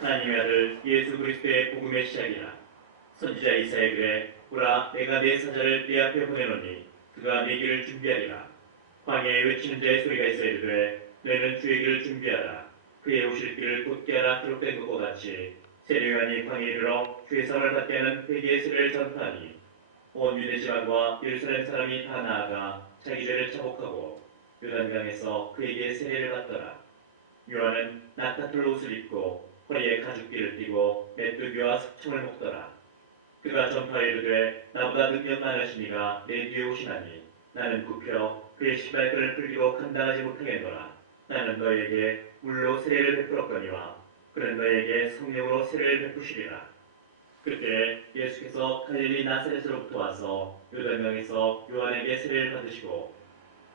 하나님의 아들 예수 그리스도의 복음의 시작이라. 선지자 이사야에게 보라 내가 내 사자를 네 앞에 보내노니 그가 네 길을 준비하리라. 광야에 외치는 자의 소리가 있어야 이르되 너희는 주의 길을 준비하라. 그의 오실 길을 곧게 하라. 기록된 것과 같이 세례요한이 광야에 이르러 주의 사랑을 받게 하는 회개의 세례를 전파하니 온 유대 지방과 예루살렘 사람이 다 나아가 자기 죄를 자복하고 요단강에서 그에게 세례를 받더라. 요한은 낙타털 옷을 입고 허리에 가죽띠를 띠고 메뚜기와 습청을 먹더라. 그가 전파에 이르되 나보다 능력 많으시니가 내 뒤에 오시나니 나는 굽혀 그의 신발끈을 풀기로 감당하지 못하겠노라. 나는 너에게 물로 세례를 베풀었거니와 그는 너에게 성령으로 세례를 베푸시리라. 그때 예수께서 갈릴리 나사렛으로부터 와서 요단강에서 요한에게 세례를 받으시고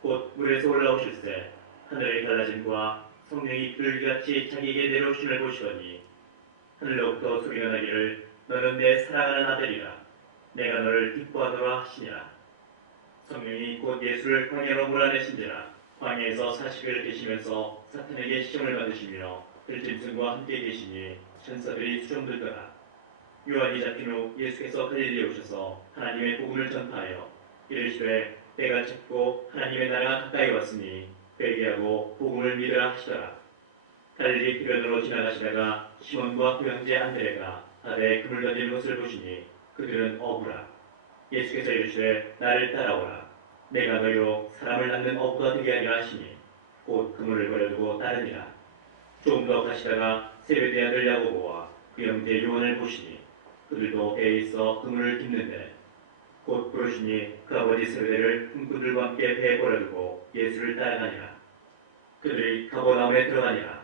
곧 물에서 올라오실새 하늘의 갈라짐과 성령이 불같이 자기에게 내려오심을 보시더니 하늘로부터 소리가 나기를 너는 내 사랑하는 아들이라. 내가 너를 기뻐하노라 하시니라. 성령이 곧 예수를 광야로 몰아내신지라. 광야에서 40일을 계시면서 사탄에게 시험을 받으시며 들짐승과 함께 계시니 천사들이 수종들더라. 요한이 잡힌 후 예수께서 갈릴리에 오셔서 하나님의 복음을 전파하여 이르시되 때가 찼고 하나님의 나라가 가까이 왔으니 회개하고 복음을 믿으라 하시더라. 갈릴리 해변으로 지나가시다가 시몬과 그 형제 안드레가 바다에 그물 던지는 것을 보시니 그들은 어부라. 예수께서 이르시되 나를 따라오라. 내가 너희로 사람을 낚는 어부가 되게 하리라 하시니 곧 그물을 버려두고 따르니라. 조금 더 가시다가 세베대 아들 야고보와 그 형제 요한을 보시니 그들도 배에 있어 그물을 깁는데 곧 부르시니 그 아버지 세베대를 품꾼들과 함께 배에 버려두고 예수를 따라가니라. 그들이 가버나움에 들어가니라.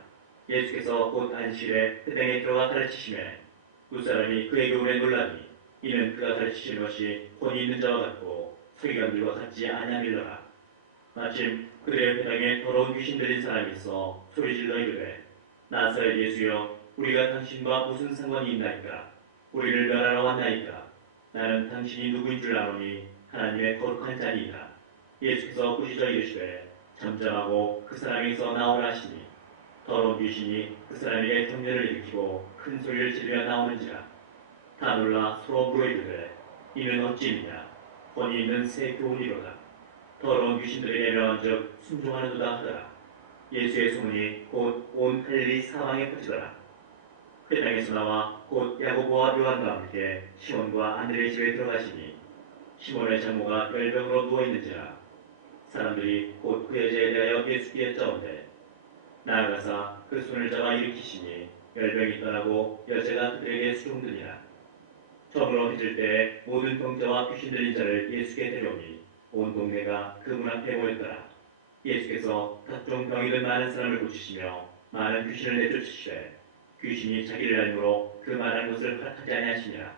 예수께서 곧 안식일에 회당에 들어가 가르치시매 두 사람이 그에게 오래 놀라니 이는 그가 가르치시는 것이 혼이 있는 자와 같고 서기관들과 같지 아니함일러라. 마침 그들의 회당에 더러운 귀신 들린 사람이 있어 소리질러 이르되 나사렛 예수여 우리가 당신과 무슨 상관이 있나이까. 우리를 멸하러 왔나이까. 나는 당신이 누구인 줄 아노니 하나님의 거룩한 자니이다. 예수께서 꾸짖어 이르시되 잠잠하고 그 사람에게서 나오라 하시니 더러운 귀신이 그 사람에게 경련을 일으키고 큰 소리를 지르며 나오는지라. 다 놀라 서로 물어 이르되 이는 어찌이냐. 혼이 있는 새 교훈이로다. 더러운 귀신들에게 명한즉 순종하는도다 하더라. 예수의 소문이 곧 온 갈릴리 사방에 퍼지더라. 회당에서 나와 곧 야고보와 요한과 함께 시몬과 안드레의 집에 들어가시니 시몬의 장모가 열병으로 누워있는지라. 사람들이 곧 그 여자에 대하여 예수께 여짜온대 나아가사 그 손을 잡아 일으키시니 열병이 떠나고 여자가 그들에게 수종드니라. 저물어 해질 때에 모든 병자와 귀신 들린 자를 예수께 데려오니 온 동네가 그 문 앞에 모였더라. 예수께서 각종 병이 든 많은 사람을 고치시며 많은 귀신을 내쫓으시되 귀신이 자기를 알므로 그 말한 것을 허락하지 아니하시니라.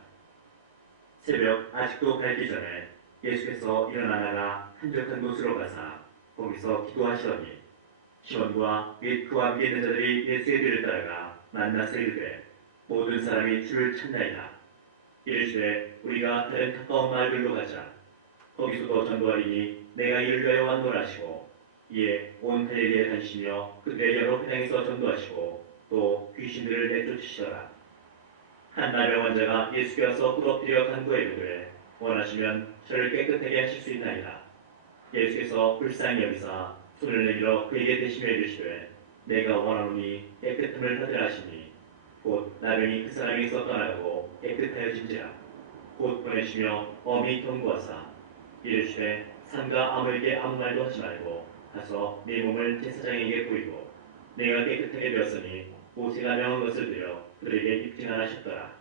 새벽 아직도 밝기 전에 예수께서 일어나 나가 한적한 곳으로 가사 거기서 기도하시더니 시몬과 및 그와 함께 있는 자들이 예수의 뒤를 따라가 만나서 이르되 모든 사람이 주를 찾나이다. 이르시되 우리가 다른 가까운 마을들로 가자. 거기서도 전도하리니 내가 이를 위하여 왔노라 하시고 이에 온 갈릴리에 다니시며 그들의 여러 회당에서 전도하시고 또 귀신들을 내쫓으시더라. 한 나병 환자가 예수께 와서 부럽뜨려 간구해 이르되 원하시면 저를 깨끗하게 하실 수 있나이다. 예수께서 불쌍히 여기사 손을 내밀어 그에게 대시며 이르시되 내가 원하노니 깨끗함을 받으라 하시니 곧 나병이 그 사람에게서 떠나고 깨끗하여진지라. 곧 보내시며 엄히 경고하사 이르시되 삼가 아무에게 아무 말도 하지 말고 가서 네 몸을 제사장에게 보이고 내가 깨끗하게 되었으니 모세가 명한 것을 들여 그들에게 입증하라 하셨더라.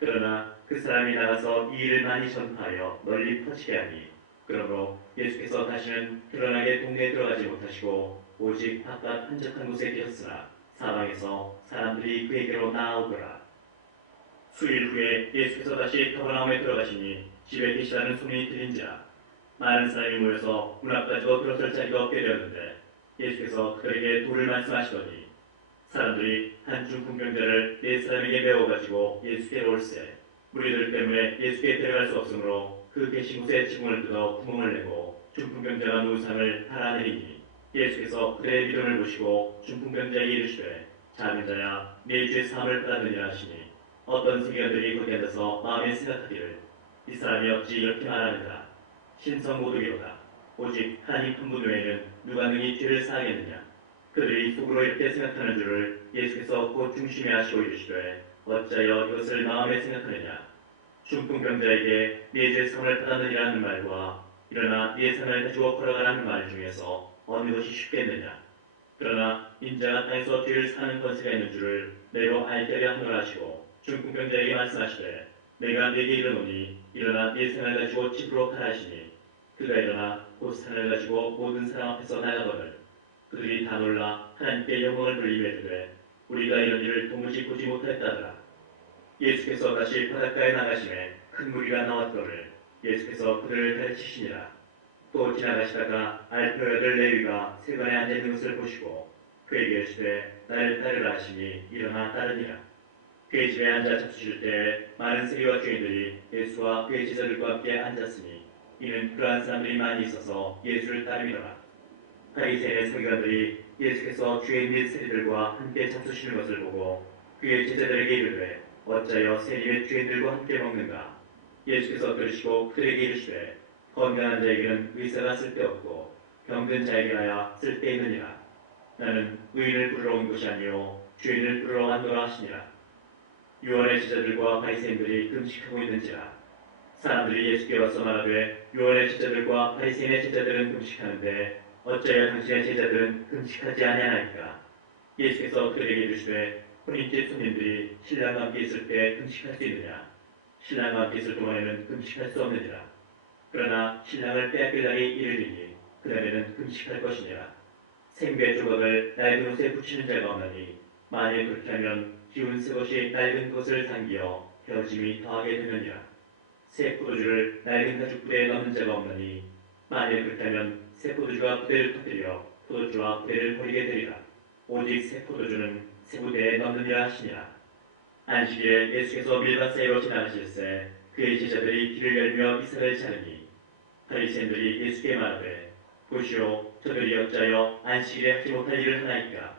그러나 그 사람이 나가서 이 일을 많이 전파하여 널리 퍼지게 하니 그러므로 예수께서 다시는 드러나게 동네에 들어가지 못하시고 오직 바깥 한적한 곳에 계셨으나 사방에서 사람들이 그에게로 나아오더라. 수일 후에 예수께서 다시 가버나움에 들어가시니 집에 계시다는 소문이 들린지라. 많은 사람이 모여서 문 앞까지도 들어설 자리가 없게 되었는데 예수께서 그들에게 도를 말씀하시더니 사람들이 한 중풍병자를 네 사람에게 메워가지고 예수께로 올세 무리들 때문에 예수께 데려갈 수 없으므로 그 계신 곳에 지붕을 뜯어 구멍을 내고 중풍병자가 누운 상을 달아내리니 예수께서 그들의 믿음을 보시고 중풍병자에게 이르시되 작은 자야 내 주의 사함을 받았느니라 하시니 어떤 세계관들이 거기 앉아서 마음에 생각하기를 이 사람이 어찌 이렇게 말하는가 신성모독이로다 오직 하나님 한 분 외에는 누가 능히 죄를 사하겠느냐 그들이 속으로 이렇게 생각하는 줄을 예수께서 곧 중심에 하시고 이르시되 어찌하여 이것을 마음에 생각하느냐 중풍병자에게 네 죄 상을 받았느니라 하는 말과 일어나 네 상을 가지고 걸어가라는 말 중에서 어느 것이 쉽겠느냐 그러나 인자가 땅에서 죄를 사는 권세가 있는 줄을 내로 알게 하려 하노라 하시고 중풍병자에게 말씀하시되 내가 네게 이르노니 일어나 네 상을 가지고 집으로 가라 하시니 그가 일어나 곧 상을 가지고 모든 사람 앞에서 나가거늘 그들이 다 놀라 하나님께 영광을 돌리며 이르되 우리가 이런 일을 도무지 보지 못하였다더라. 예수께서 다시 바닷가에 나가심에 큰 무리가 나왔거늘 예수께서 그들을 가르치시니라. 또 지나가시다가 알페의 아들 레위가 세관에 앉아 있는 것을 보시고 그에게 이르시되 나를 따르라 하시니 일어나 따르니라. 그의 집에 앉아 잡수실 때 많은 세리와 죄인들이 예수와 그의 제자들과 함께 앉았으니 이는 그러한 사람들이 많이 있어서 예수를 따르미더라. 바리새인의 서기관들이 예수께서 죄인 및 세리들과 함께 잡수시는 것을 보고 그의 제자들에게 이르되 어찌하여 세리 및 죄인들과 함께 먹는가? 예수께서 들으시고 그들에게 이르시되 건강한 자에게는 의사가 쓸데없고 병든 자에게나야 쓸데있느니라. 나는 의인을 부르러 온 것이 아니요 죄인을 부르러 왔노라 하시니라. 요한의 제자들과 바리새인들이 금식하고 있는지라. 사람들이 예수께 와서 말하되 요한의 제자들과 바리새인의 제자들은 금식하는데 어찌하여 당신의 제자들은 금식하지 아니하나이까? 예수께서 그들에게 이르시되 혼인집 손님들이 신랑과 함께 있을 때 금식할 수 있느냐? 신랑과 함께 있을 동안에는 금식할 수 없느니라. 그러나 신랑을 빼앗길 날이 이르리니 그날에는 금식할 것이니라. 생배 조각을 낡은 옷에 붙이는 자가 없나니 만일 그렇게 하면 기운 새 것이 낡은 것을 당기어 헤어짐이 더하게 되느니라. 새 포도주를 낡은 가죽부대에 넣는 자가 없나니 만일 그렇게 하면 새 포도주가 부대를 터뜨려 포도주와 부대를 버리게 되리라. 오직 새 포도주는 새 부대에 넣느니라 하시니라. 안식일에 예수께서 밀밭 사이로 지나가실새 그의 제자들이 길을 열며 이삭을 자르니 바리새인들이 예수께 말하되 보시오 저들이 어찌하여 안식일에 하지 못할 일을 하나이까?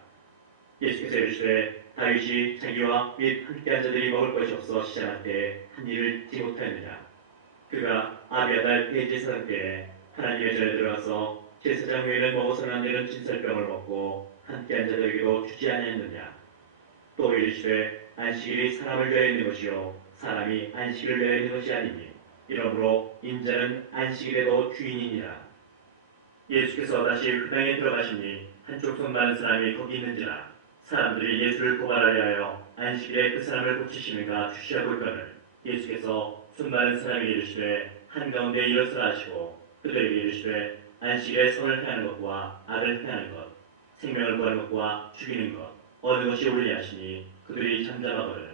예수께서 이르시되 다윗이 자기와 및 함께한 자들이 먹을 것이 없어 시장할 때에 한 일을 잊지 못하였느냐? 그가 아비아달 대제사장 때에 하나님의 전에 들어가서 제사장 외에는 먹어서는 안 되는 진설병을 먹고 함께한 자들에게도 주지 아니했느냐? 또 이르시되 안식일이 사람을 위하여 있는 것이요 사람이 안식일을 위하여 있는 것이 아니니 이러므로 인자는 안식일에도 주인이니라. 예수께서 다시 회당에 들어가시니 한쪽 손 많은 사람이 거기 있는지라. 사람들이 예수를 고발하려 하여 안식일에 그 사람을 고치시는가 주시하고 있거늘 예수께서 손 많은 사람에게 이르시되 한가운데 일어서라 하시고 그들에게 이르시되 안식일에 손을 향하는 것과 악을 향하는 것 생명을 구하는 것과 죽이는 것 어느 것이 옳으냐 하시니 그들이 잠잠하거늘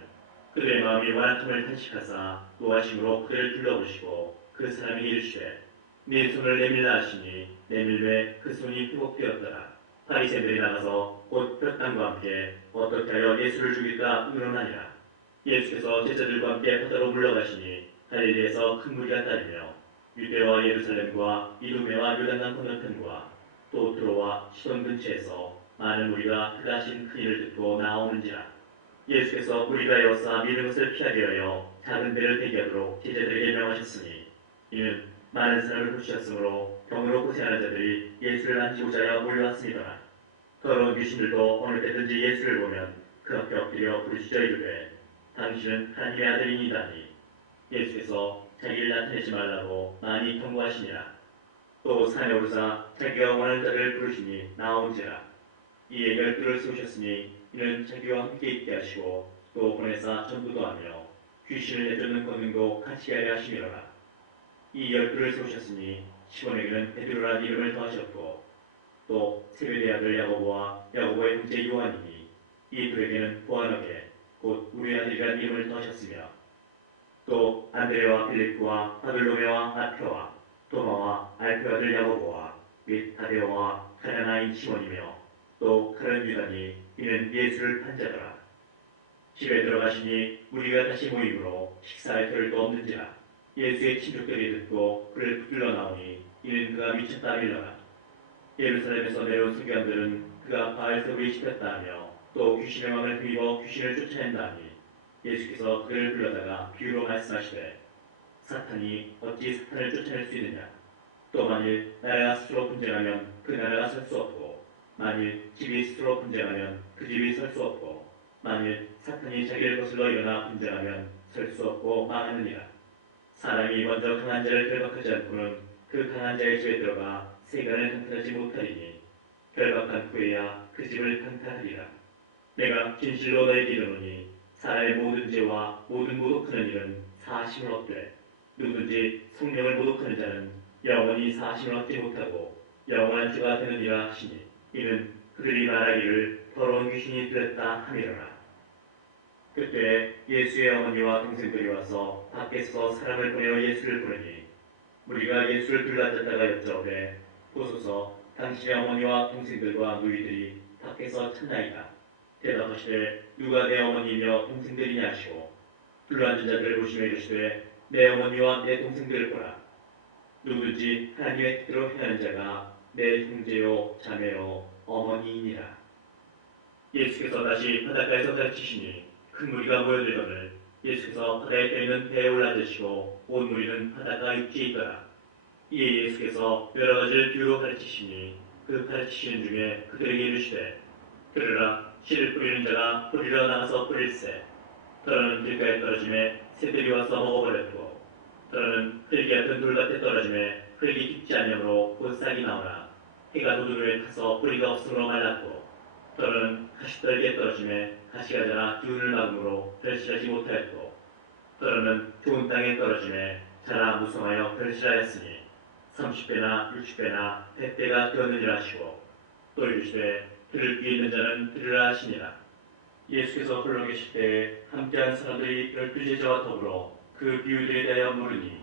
그들의 마음이 완악함을 탄식하사 노하심으로 그를 둘러보시고 그 사람에게 이르시되 네 손을 내밀라 하시니 내밀매 그 손이 회복되었더라. 바리새인들이 나가서 곧 뼈땅과 함께 어떻게 하여 예수를 죽일까 의논하니라. 예수께서 제자들과 함께 바다로 물러가시니 갈릴리에서 큰 무리가 따르며 유대와 예루살렘과 이두메와 요단강 건너편과 또 트로와 시돈 근처에서 많은 무리가 그가 하신 큰 일을 듣고 나오는지라. 예수께서 무리가 에워싸 미는 것을 피하게 하여 작은 배를 대기하도록 제자들에게 명하셨으니 이는 많은 사람을 고치셨으므로 병으로 고생하는 자들이 예수를 만지고자 하여 몰려왔습니다. 더러운 귀신들도 어느 때든지 예수를 보면 그 앞에 엎드려 부르짖어 이르되 당신은 하나님의 아들이니다니. 예수께서 자기를 나타내지 말라고 많이 통고하시니라. 또 산에 오르사 자기가 원하는 자를 부르시니 나온지라. 이에 12를 세우셨으니 이는 자기와 함께 있게 하시고 또 보내사 전도도 하며 귀신을 내쫓는 권능도 같이 하려 하시미로라. 이 12를 세우셨으니 시몬에게는 베드로라는 이름을 더하셨고 또 세베대의 아들 야고보와 야고보의 형제 요한이니 이 둘에게는 보아너게 곧 우리의 아들이라는 이름을 더하셨으며 또 안드레와 빌립과 바들로메와 마태와 도마와 알페의 아들 야고보와 및 다데오와 가냐나인 시몬이며 또 다른 유다니 이는 예수를 판자더라. 집에 들어가시니 무리가 다시 모임으로 식사할 겨를도 없는지라. 예수의 친족들이 듣고 그를 붙들러 나오니 이는 그가 미쳤다 밀러라. 예루살렘에서 내려온 서기관들은 그가 바알세불이 시켰다 하며 또 귀신의 왕을 힘입어 귀신을 쫓아낸다니 예수께서 그를 불러다가 비유로 말씀하시되 사탄이 어찌 사탄을 쫓아낼 수 있느냐 또 만일 나라가 스스로 분쟁하면 그 나라가 설 수 없고 만일 집이 스스로 분쟁하면 그 집이 설 수 없고 만일 사탄이 자기를 거슬러 일어나 분쟁하면 설 수 없고 망하느니라. 사람이 먼저 강한 자를 결박하지 않고는 그 강한 자의 집에 들어가 세간을 강탈하지 못하리니 결박한 후에야 그 집을 강탈하리라. 내가 진실로 너희에게 이르노니 사람의 모든 죄와 모든 모독하는 일은 사하심을 얻되 누구든지 성령을 모독하는 자는 영원히 사하심을 얻지 못하고 영원한 죄가 되느니라 하시니 이는 그들이 말하기를 더러운 귀신이 들렸다 함이로라. 그때 예수의 어머니와 동생들이 와서 밖에서 사람을 보내어 예수를 부르니 우리가 예수를 둘러앉았다가 여쭤오되 보소서 당신의 어머니와 동생들과 누이들이 밖에서 찾나이다. 대답하시되 누가 내 어머니이며 동생들이냐 하시고 둘러앉은 자들을 보시며 이르시되 내 어머니와 내 동생들을 보라. 누구든지 하나님의 뜻대로 행하는 자가 내 형제요 자매요 어머니이니라. 예수께서 다시 바닷가에서 가르치시니 큰 무리가 모여들거늘 예수께서 바다에 떠있는 배에 올라앉으시고 온 무리는 바닷가 육지에 있더라. 이에 예수께서 여러 가지를 비유로 가르치시니 그 가르치시는 중에 그들에게 이르시되 들으라. 씨를 뿌리는 자가 뿌리러 나가서 뿌릴새 더러는 길가에 떨어짐에 새들이 와서 먹어버렸고 더러는 흙이 같은 돌밭에 떨어짐에 흙이 깊지 않으므로 곧 싹이 나오나 해가 돋은 후에 타서 뿌리가 없으므로 말랐고 더러는 가시떨기에 떨어짐에 가시가 자라 기운을 막음으로 결실하지 못하였고 더러는 좋은 땅에 떨어짐에 자라 무성하여 결실하였으니 30배나 60배나 100배가 되었느니라 하시고 또 이르시되 들을 귀 있는 자는 들으라 하시니라. 예수께서 홀로 계실 때에 함께한 사람들이 12제자와 더불어 그 비유들에 대하여 물으니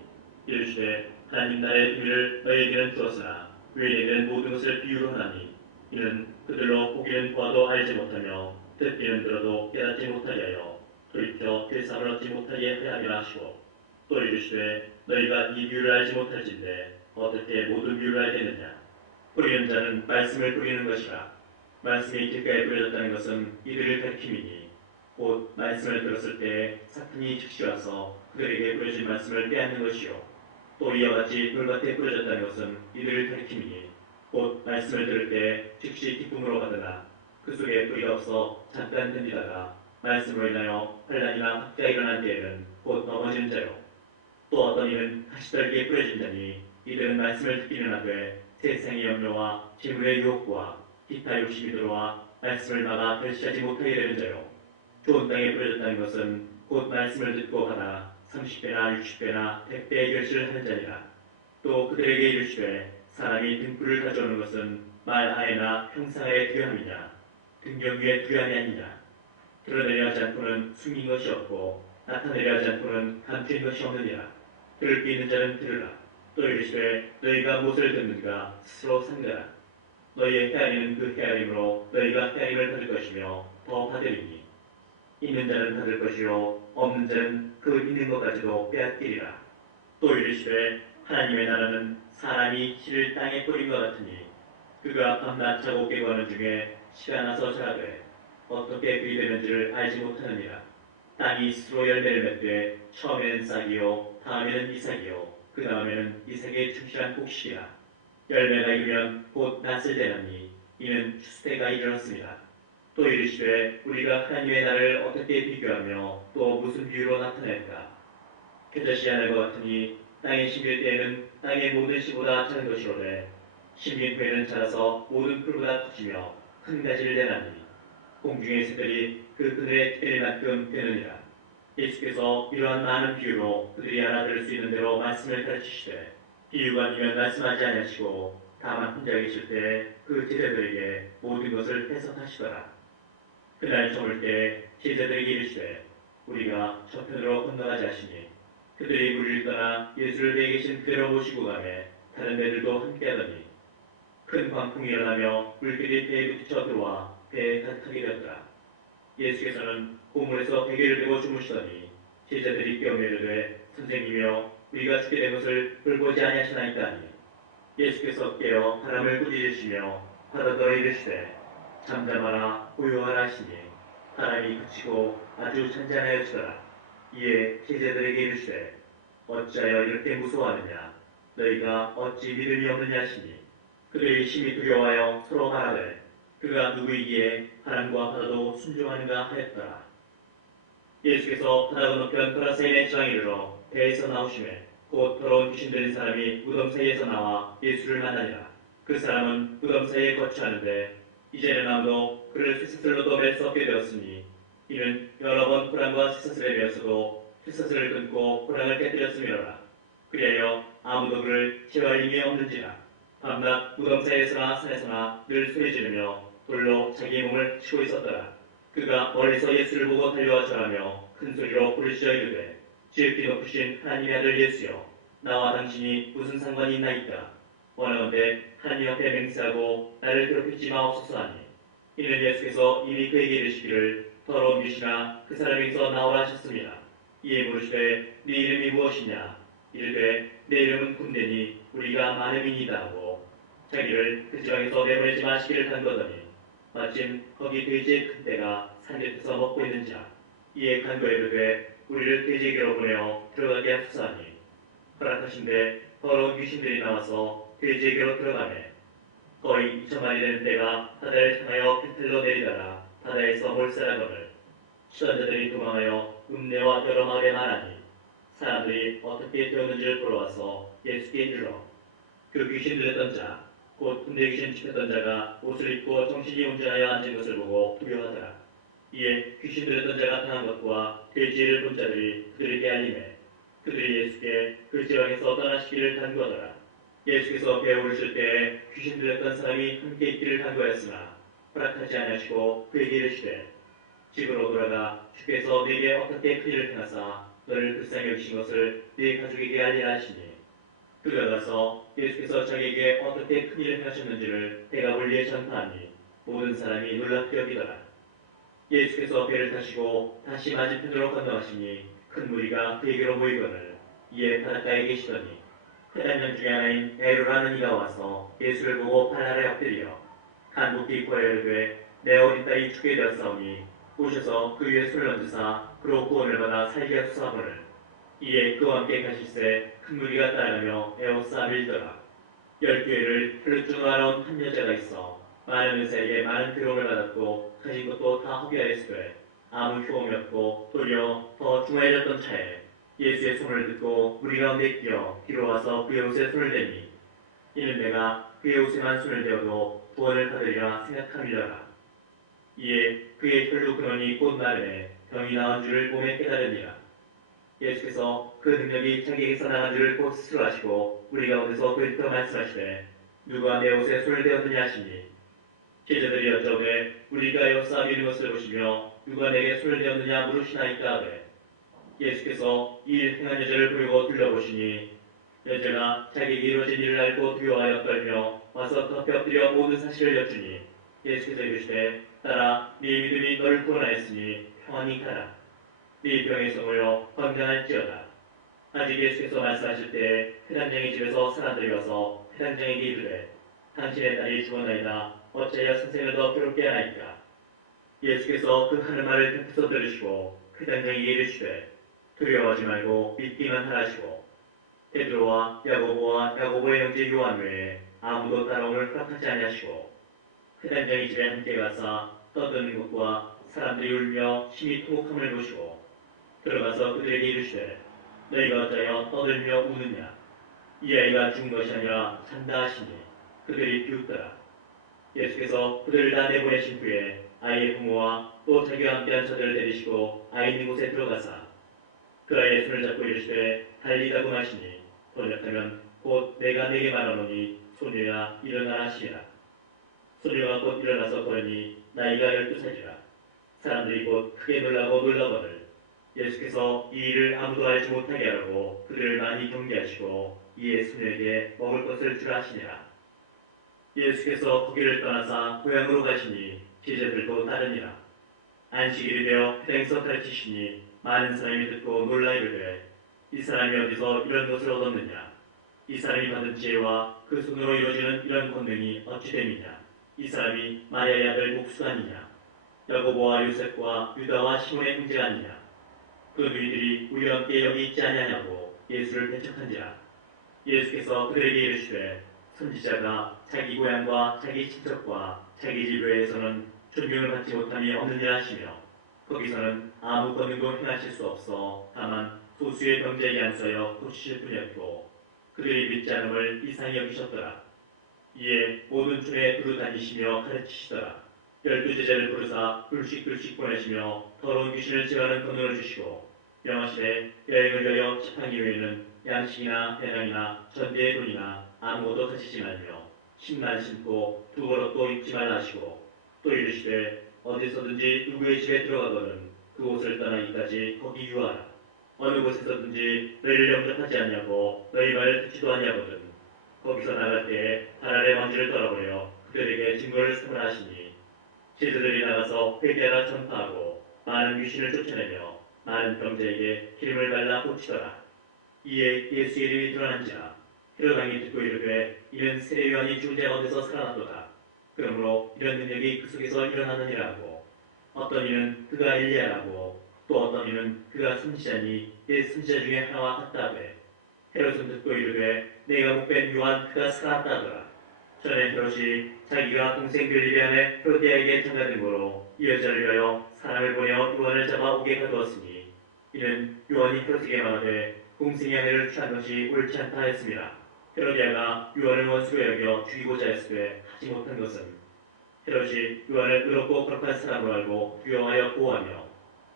이르시되 하나님 나라의 비밀을 너희에게는 주었으나 외인에게는 모든 것을 비유로 하나니 이는 그들로 보기는 보아도 알지 못하며 듣기는 들어도 깨닫지 못하게 하여 돌이켜 길삼을 얻지 못하게 하려 함이라 하시고 또 이르시되 너희가 이 비유를 알지 못할진대 어떻게 모든 비유를 알겠느냐. 뿌리는 자는 말씀을 뿌리는 것이라. 말씀이 길가에 뿌려졌다는 것은 이들을 가리킴이니 곧 말씀을 들었을 때 사탄이 즉시 와서 그들에게 뿌려진 말씀을 빼앗는 것이요 또 이와 같이 돌밭에 뿌려졌다는 것은 이들을 가리킴이니 곧 말씀을 들을 때 즉시 기쁨으로 받으나 그 속에 뿌리가 없어 잠깐 던지다가 말씀으로 인하여 환난이나 학대가 일어난 때에는 곧 넘어지는 자요 또 어떤 이는 가시떨기에 뿌려진 자니 이들은 말씀을 듣기는 하되 세상의 염려와 재물의 유혹과 기타 욕심이 들어와 말씀을 막아 결실하지 못하게 되는 자요 좋은 땅에 뿌려졌다는 것은 곧 말씀을 듣고 하나 30배나 60배나 100배의 결실을 하는 자니라. 또 그들에게 이르시되 사람이 등불을 가져오는 것은 말 아래나 평상에 두ям이냐 등경 위에 두ям이 아니냐. 드러내려 하지 않고는 숨긴 것이 없고 나타내려 하지 않고는 감추인 것이 없느니라. 들을 귀 있는 자는 들으라. 또 이르시되 너희가 무엇을 듣는가 스스로 상대하라. 너희의 헤아리는 그 헤아림으로 너희가 헤아림을 받을 것이며 더 받으리니 있는 자는 받을 것이요 없는 자는 그 있는 것까지도 빼앗기리라. 또 이르시되 하나님의 나라는 사람이 씨를 땅에 뿌린 것 같으니 그가 밤낮 자고 깨고 하는 중에 시가 나서 자라되 어떻게 그리 되는지를 알지 못하느니라. 땅이 스스로 열매를 맺되 처음에는 싹이요 다음에는 이삭이요 그 다음에는 이삭의 충실한 곡식이라. 열매가 익으면 곧 낫을 내나니 이는 추수때가 이르렀습니다. 또 이르시되 우리가 하나님의 나라를 어떻게 비교하며 또 무슨 비유로 나타낼까. 겨자씨 하나가 같으니 땅에 심길 때에는 땅의 모든 씨보다 작은 것이로되 심긴 후에는 자라서 모든 풀보다 커지며 큰 가지를 내나니 공중의 새들이 그 그늘에 때릴 만큼 되느니라. 예수께서 이러한 많은 비유로 그들이 알아들을 수 있는 대로 말씀을 가르치시되 비유가 아니면 말씀하지 아니하시고 다만 혼자 계실 때 그 제자들에게 모든 것을 해석하시더라. 그날 저물 때 제자들에게 이르시되 우리가 저편으로 건너가자 하시니 그들이 물을 떠나 예수를 배에 계신 그대로 모시고 가매 다른 배들도 함께하더니 큰 광풍이 일어나며 물길이 배에 부딪혀 들어와 배에 가득하게 되었더라. 예수께서는 고물에서 베개를 메고 주무시더니 제자들이 깨어 이르되 선생님이여 우리가 죽게 된 것을 돌보지 아니하시나이까 하니 예수께서 깨어 바람을 꾸짖으시며 바다더러 이르시되 잠잠하라 고요하라 하시니 바람이 그치고 아주 잔잔하여지더라. 이에 제자들에게 이르시되 어찌하여 이렇게 무서워하느냐 너희가 어찌 믿음이 없느냐 하시니 그들이 심히 두려워하여 서로 말하되 그가 누구이기에 바람과 바다도 순종하는가 하였더라. 예수께서 바다 건너편 거라사인의 지방에 이르러 배에서 나오시매 곧 더러운 귀신 들린 사람이 무덤 사이에서 나와 예수를 만나니라. 그 사람은 무덤 사이에 거처하는데 이제는 아무도 그를 쇠사슬로도 맬 수 없게 되었으니 이는 여러 번 호랑과 쇠사슬에 매었어도 쇠사슬을 끊고 호랑을 깨뜨렸음이로라. 그리하여 아무도 그를 재활 힘이 없는지라. 밤낮 무덤 사이에서나 산에서나 늘 소리 지르며 돌로 자기의 몸을 치고 있었더라. 그가 멀리서 예수를 보고 달려와 절하며 큰 소리로 부르짖어 이르되 지극히 높으신 하나님의 아들 예수여 나와 당신이 무슨 상관이 있나이까. 원하건대 하나님 앞에 맹세하고 나를 괴롭히지 마옵소서 하니 이는 예수께서 이미 그에게 이르시기를 더러운 귀신아 그 사람에게서 나오라 하셨습니다. 이에 물으시되 네 이름이 무엇이냐. 이르되 내 이름은 군대니 우리가 많음이니이다 하고 자기를 그 지방에서 내보내지 마시기를 간거더니 마침 거기 돼지의 큰 떼가 산곁에서 먹고 있는지라. 이에 간거에 이르되 우리를 돼지에게로 보내어 들어가게 하소서 하니 허락하신데 더러운 귀신들이 나와서 돼지에게로 들어가매 거의 2천마리 되는 떼가 바다를 향하여 배틀로 내리다가 바다에서 몰살하거늘 수단자들이 도망하여 읍내와 여러 마을에 말하니 사람들이 어떻게 되었는지를 보러 와서 예수께 이르러 그 귀신 들렸던 자 곧 군대 귀신 짚혔던 자가 옷을 입고 정신이 온전하여 앉은 것을 보고 두려워하더라. 이에 귀신 들렸던 자가 당한 것과 돼지를 본 자들이 그들에게 알리매 그들이 예수께 그 지방에서 떠나시기를 간구하더라. 예수께서 배에 오르실 때에 귀신 들렸던 사람이 함께 있기를 간구하였으나 허락하지 아니하시고 그에게 이르시되 집으로 돌아가 주께서 네게 어떻게 큰일을 행하사 너를 불쌍히 여기신 것을 네 가족에게 알리라 하시니 그가 가서 예수께서 자기에게 어떻게 큰일을 행하셨는지를 배가 멀리에 전파하니 모든 사람이 놀랍게 여기더라. 예수께서 배를 타시고 다시 맞은편으로 건너가시니 큰 무리가 그에게로 모이거늘 이에 바닷가에 계시더니 회당장 중에 하나인 에루라는 이가 와서 예수를 보고 발 아래 엎드려 간곡히 구하여 이르되 내 어린 딸이 죽게 되었사오니 오셔서 그 위에 손을 얹으사 그로 구원을 받아 살게 하소서 하거늘 이에 그와 함께 가실새 큰 무리가 따라가며 에워싸 밀더라. 12회를 혈루증으로 알아온 한 여자가 있어 많은 의사에게 많은 괴로움을 받았고 가진 것도 다 허비하였으되 아무 효험이 없고 도리어 더 중하해졌던 차에 예수의 손을 듣고 무리 가운데 끼어 뒤로 와서 그의 옷에 손을 대니 이는 내가 그의 옷에만 손을 대어도 구원을 받으리라 생각함이더라. 이에 그의 혈루 근원이 곧 마르매 병이 나은 줄을 몸에 깨달으니라. 예수께서 그 능력이 자기에게서 나간 줄을 곧 스스로 아시고 우리 가운데서 그리스도 말씀하시되 누가 내 옷에 손을 대었느냐 하시니 제자들이 여쭤되 우리가 여사 미는 것을 보시며 누가 내게 손을 대었느냐 물으시나이까 하되 예수께서 이 일 행한 여자를 보이고 둘러보시니 여자가 자기에게 이루어진 일을 알고 두려워하여 떨며 와서 덮에 엎드려 모든 사실을 여쭈니 예수께서 이르시되 딸아 네 믿음이 너를 구원하였으니 평안히 가라. 네 병에서 모여 건강할지어다. 아직 예수께서 말씀하실 때에 회당장의 집에서 사람들이 와서 회당장에게 이르되 당신의 딸이 죽었나이다. 어찌하여 선생을 더 괴롭게 하나이까. 예수께서 그 하는 말을 곁에서 들으시고 회당장에게 이르시되 두려워하지 말고 믿기만 하라 하시고 베드로와 야고보와 야고보의 형제 요한 외에 아무도 따라옴을 허락하지 아니하시고 회당장의 집에 함께 가사 떠드는 것과 사람들이 울며 심히 통곡함을 보시고 들어가서 그들에게 이르시되 너희가 어찌하여 떠들며 우느냐. 이 아이가 죽은 것이 아니라 잔다 하시니 그들이 비웃더라. 예수께서 그들을 다 내보내신 후에 아이의 부모와 또 자기와 함께한 저들을 데리시고 아이 있는 곳에 들어가사 그 아이의 손을 잡고 이르시되 달리다고 하시니 번역하면 곧 내가 네게 말하노니 소녀야 일어나라 하시니라. 소녀가 곧 일어나서 걸으니 나이가 12살이라. 사람들이 곧 크게 놀라고 놀라거늘 예수께서 이 일을 아무도 알지 못하게 하라고 그들을 많이 경계하시고 이에 소녀에게 먹을 것을 주라 하시니라. 예수께서 거기를 떠나사 고향으로 가시니 제자들도 따르니라. 안식일이 되어 회당에서 가르치시니 많은 사람이 듣고 놀라 이르되 이 사람이 어디서 이런 것을 얻었느냐. 이 사람이 받은 지혜와 그 손으로 이루어지는 이런 권능이 어찌 됨이냐. 이 사람이 마리아의 아들 목수 아니냐. 야고보와 요셉과 유다와 시몬의 형제가 아니냐. 그 너희들이 우리와 함께 여기 있지 아니하냐고 예수를 배척한지라. 예수께서 그들에게 이르시되 선지자가 자기 고향과 자기 친척과 자기 집에서는 존경을 받지 못함이 없느니라 하시며 거기서는 아무 권능도 행하실 수 없어 다만 소수의 병자에게 안서여 고치실 뿐이었고 그들이 믿지 않음을 이상히 여기셨더라. 이에 모든 촌에 두루 다니시며 가르치시더라. 12제자를 부르사 둘씩 보내시며 더러운 귀신을 제어하는 권능을 주시고 명하시되 여행을 위하여 집하기 외에는 양식이나 배낭이나 전대의 돈이나 아무것도 가지지 말며 신만 신고 두 벌옷도 입지 말라 하시고 또 이르시되 어디서든지 누구의 집에 들어가거든 그곳을 떠나기까지 거기 유하라. 어느 곳에서든지 너희를 영접하지 않냐고 너희 말을 듣지도 않냐거든 거기서 나갈 때에 발 아래 먼지를 떨어버려 그들에게 증거를 삼으라 하시니 제자들이 나가서 회개하라 전파하고 많은 귀신을 쫓아내며 많은 병자에게 기름을 발라 고치더라. 이에 예수의 이름이 드러난지라. 헤롯 왕이 듣고 이르되 이는 세례 요한이 죽은 자 가운데서 살아났도다. 그러므로 이런 능력이 그 속에서 일어나느니라 하고 어떤 이는 그가 엘리야라고 또 어떤 이는 그가 선지자니 옛 선지자 중에 하나와 같다 하되 헤롯은 듣고 이르되 내가 못 뵌 요한 그가 살아났다 하더라. 전에 헤롯이 자기가 동생 빌립의 아내 헤로디아에게 장가든 거로 이 여자를 위하여 사람을 보내어 요한을 잡아 오게 가두었으니 이는 요한이 헤롯에게 말하되 동생의 아내를 취한 것이 옳지 않다 했습니다. 헤로디아가 요한을 원수로 여겨 죽이고자 했으되 하지 못한 것은 헤롯이 요한을 의롭고 거룩한 사람으로 알고 두려워하여 보호하며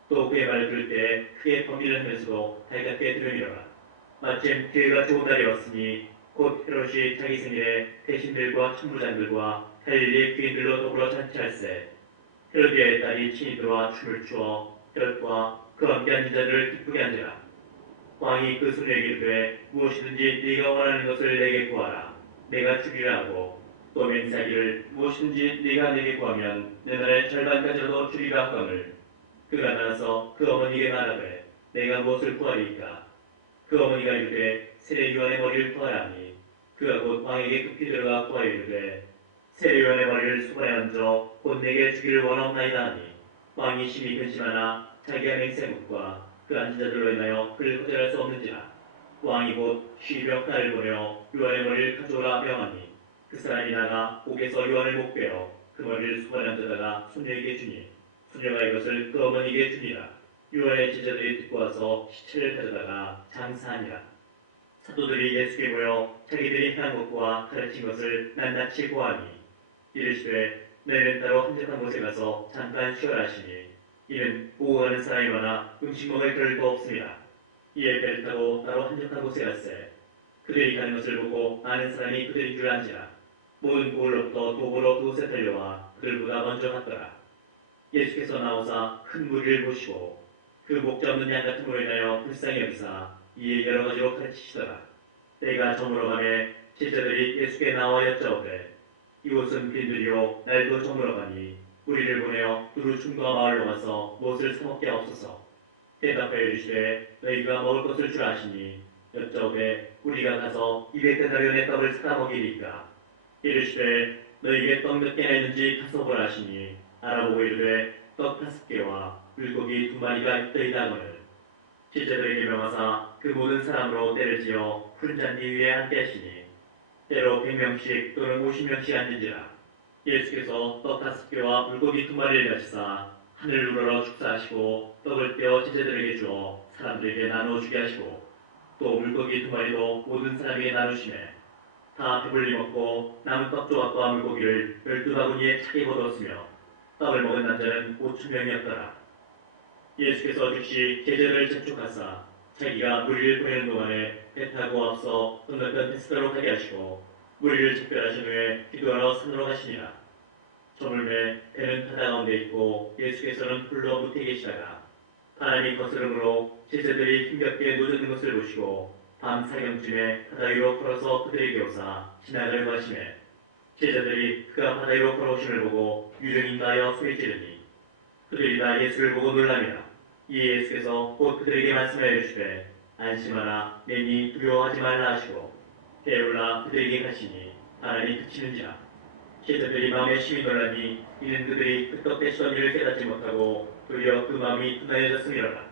또 그의 말을 들을 때에 크게 범인을 하면서도 달갑게 들으미러라. 마침 기회가 좋은 날이 왔으니 곧 헤롯이 자기 생일에 대신들과 천부장들과 갈릴리 귀인들로 더불어 잔치할세. 헤로디아의 딸이 친히 들어와 춤을 추어 헤롯과 그와 함께 앉은 자들을 기쁘게 한지라. 왕이 그 소녀에게 이르되 무엇이든지 네가 원하는 것을 내게 구하라. 내가 주리라 하고 또 맹세하기를 무엇이든지 네가 내게 구하면 내 날의 절반까지라도 주리라 하거늘 그가 나가서 그 어머니에게 말하되 내가 무엇을 구하리이까. 그 어머니가 이르되 세례 요한의 머리를 구하라 하니 그가 곧 왕에게 급히 들어가 구하여 이르되 세례 요한의 머리를 수건에 얹어 곧 내게 주기를 원하옵나이다 하니 왕이 심히 근심하나 자기가 맹세묵과 그 앉은 자들로 인하여 그를 거절할 수 없는지라. 왕이 곧 쉬병 하나를 보내어 요한의 머리를 가져오라 명하니 그 사람이 나가 옥에서 요한을 못 빼어 그 머리를 수건에 얹어다가 소녀에게 주니 소녀가 이것을 그 어머니에게 주니라. 요한의 제자들이 듣고 와서 시체를 가져다가 장사하니라. 사도들이 예수께 모여 자기들이 행한 것과 가르친 것을 낱낱이 고하니 이르시되 너희는 따로 한적한 곳에 가서 잠깐 쉬어라 하시니 이는 오고 가는 사람이 많아 음식 먹을 겨를도 없습니다. 이에 배를 타고 따로 한적한 곳에 갔세. 그들이 가는 것을 보고 아는 사람이 그들인 줄 안지라. 모든 고을로부터 도보로 그곳에 달려와 그들보다 먼저 갔더라. 예수께서 나오사 큰 무리를 보시고 그 목자 없는 양 같은 으로 인하여 불쌍히 여기사 이에 여러 가지로 가르치시더라. 때가 저물어 가매 제자들이 예수께 나와 여짜오되 이곳은 빈들이요 날도 저물어 가니 우리를 보내어 두루 춤과 마을로 가서 무엇을 사먹게 하옵소서. 대답하여 이르시되 너희가 먹을 것을 줄 아시니 여짜오되 우리가 가서 200데나리온의 떡을 사다 먹이리까. 이르시되 너희에게 떡 몇 개나 있는지 가서 보라 하시니 알아보고 이르되 떡 5개와 물고기 2마리가 있더이다 하거늘 제자들에게 명하사 그 모든 사람으로 때를 지어 푸른 잔디 위에 앉게 하시니 때로 100명씩 또는 50명씩 앉은지라. 예수께서 떡 5개와 물고기 2마리를 가시사 하늘을 우러러 축사하시고 떡을 떼어 제자들에게 주어 사람들에게 나누어 주게 하시고 또 물고기 2마리도 모든 사람에게 나누시매 다 배불리 먹고 남은 떡 조각과 물고기를 12바구니에 차게 거두었으며 떡을 먹은 남자는 5,000명이었더라. 예수께서 즉시 제자들을 재촉하사 자기가 무리를 보내는 동안에 배 타고 앞서 건너편 베스다로 가게 하시고 무리를 작별하신 후에 기도하러 산으로 가시니라. 저물매 배는 바다 가운데 있고 예수께서는 홀로 무태 계시다가 바람이 거스름으로 제자들이 힘겹게 노젓는 것을 보시고 밤 사경쯤에 바다 위로 걸어서 그들에게 오사 지나가려고 하시매 제자들이 그가 바다 위로 걸어오심을 보고 유령인가 하여 소리 지르니 그들이 다 예수를 보고 놀라니라. 이에 예수께서 곧 그들에게 말씀하여 이르시되 안심하라 내니 두려워하지 말라 하시고 배에 올라 그들에게 가시니 바람이 그치는지라. 제자들이 마음에 심히 놀라니 이는 그들이 그떡 대시던 일을 깨닫지 못하고 도리어 그 마음이 둔하여졌음이로라.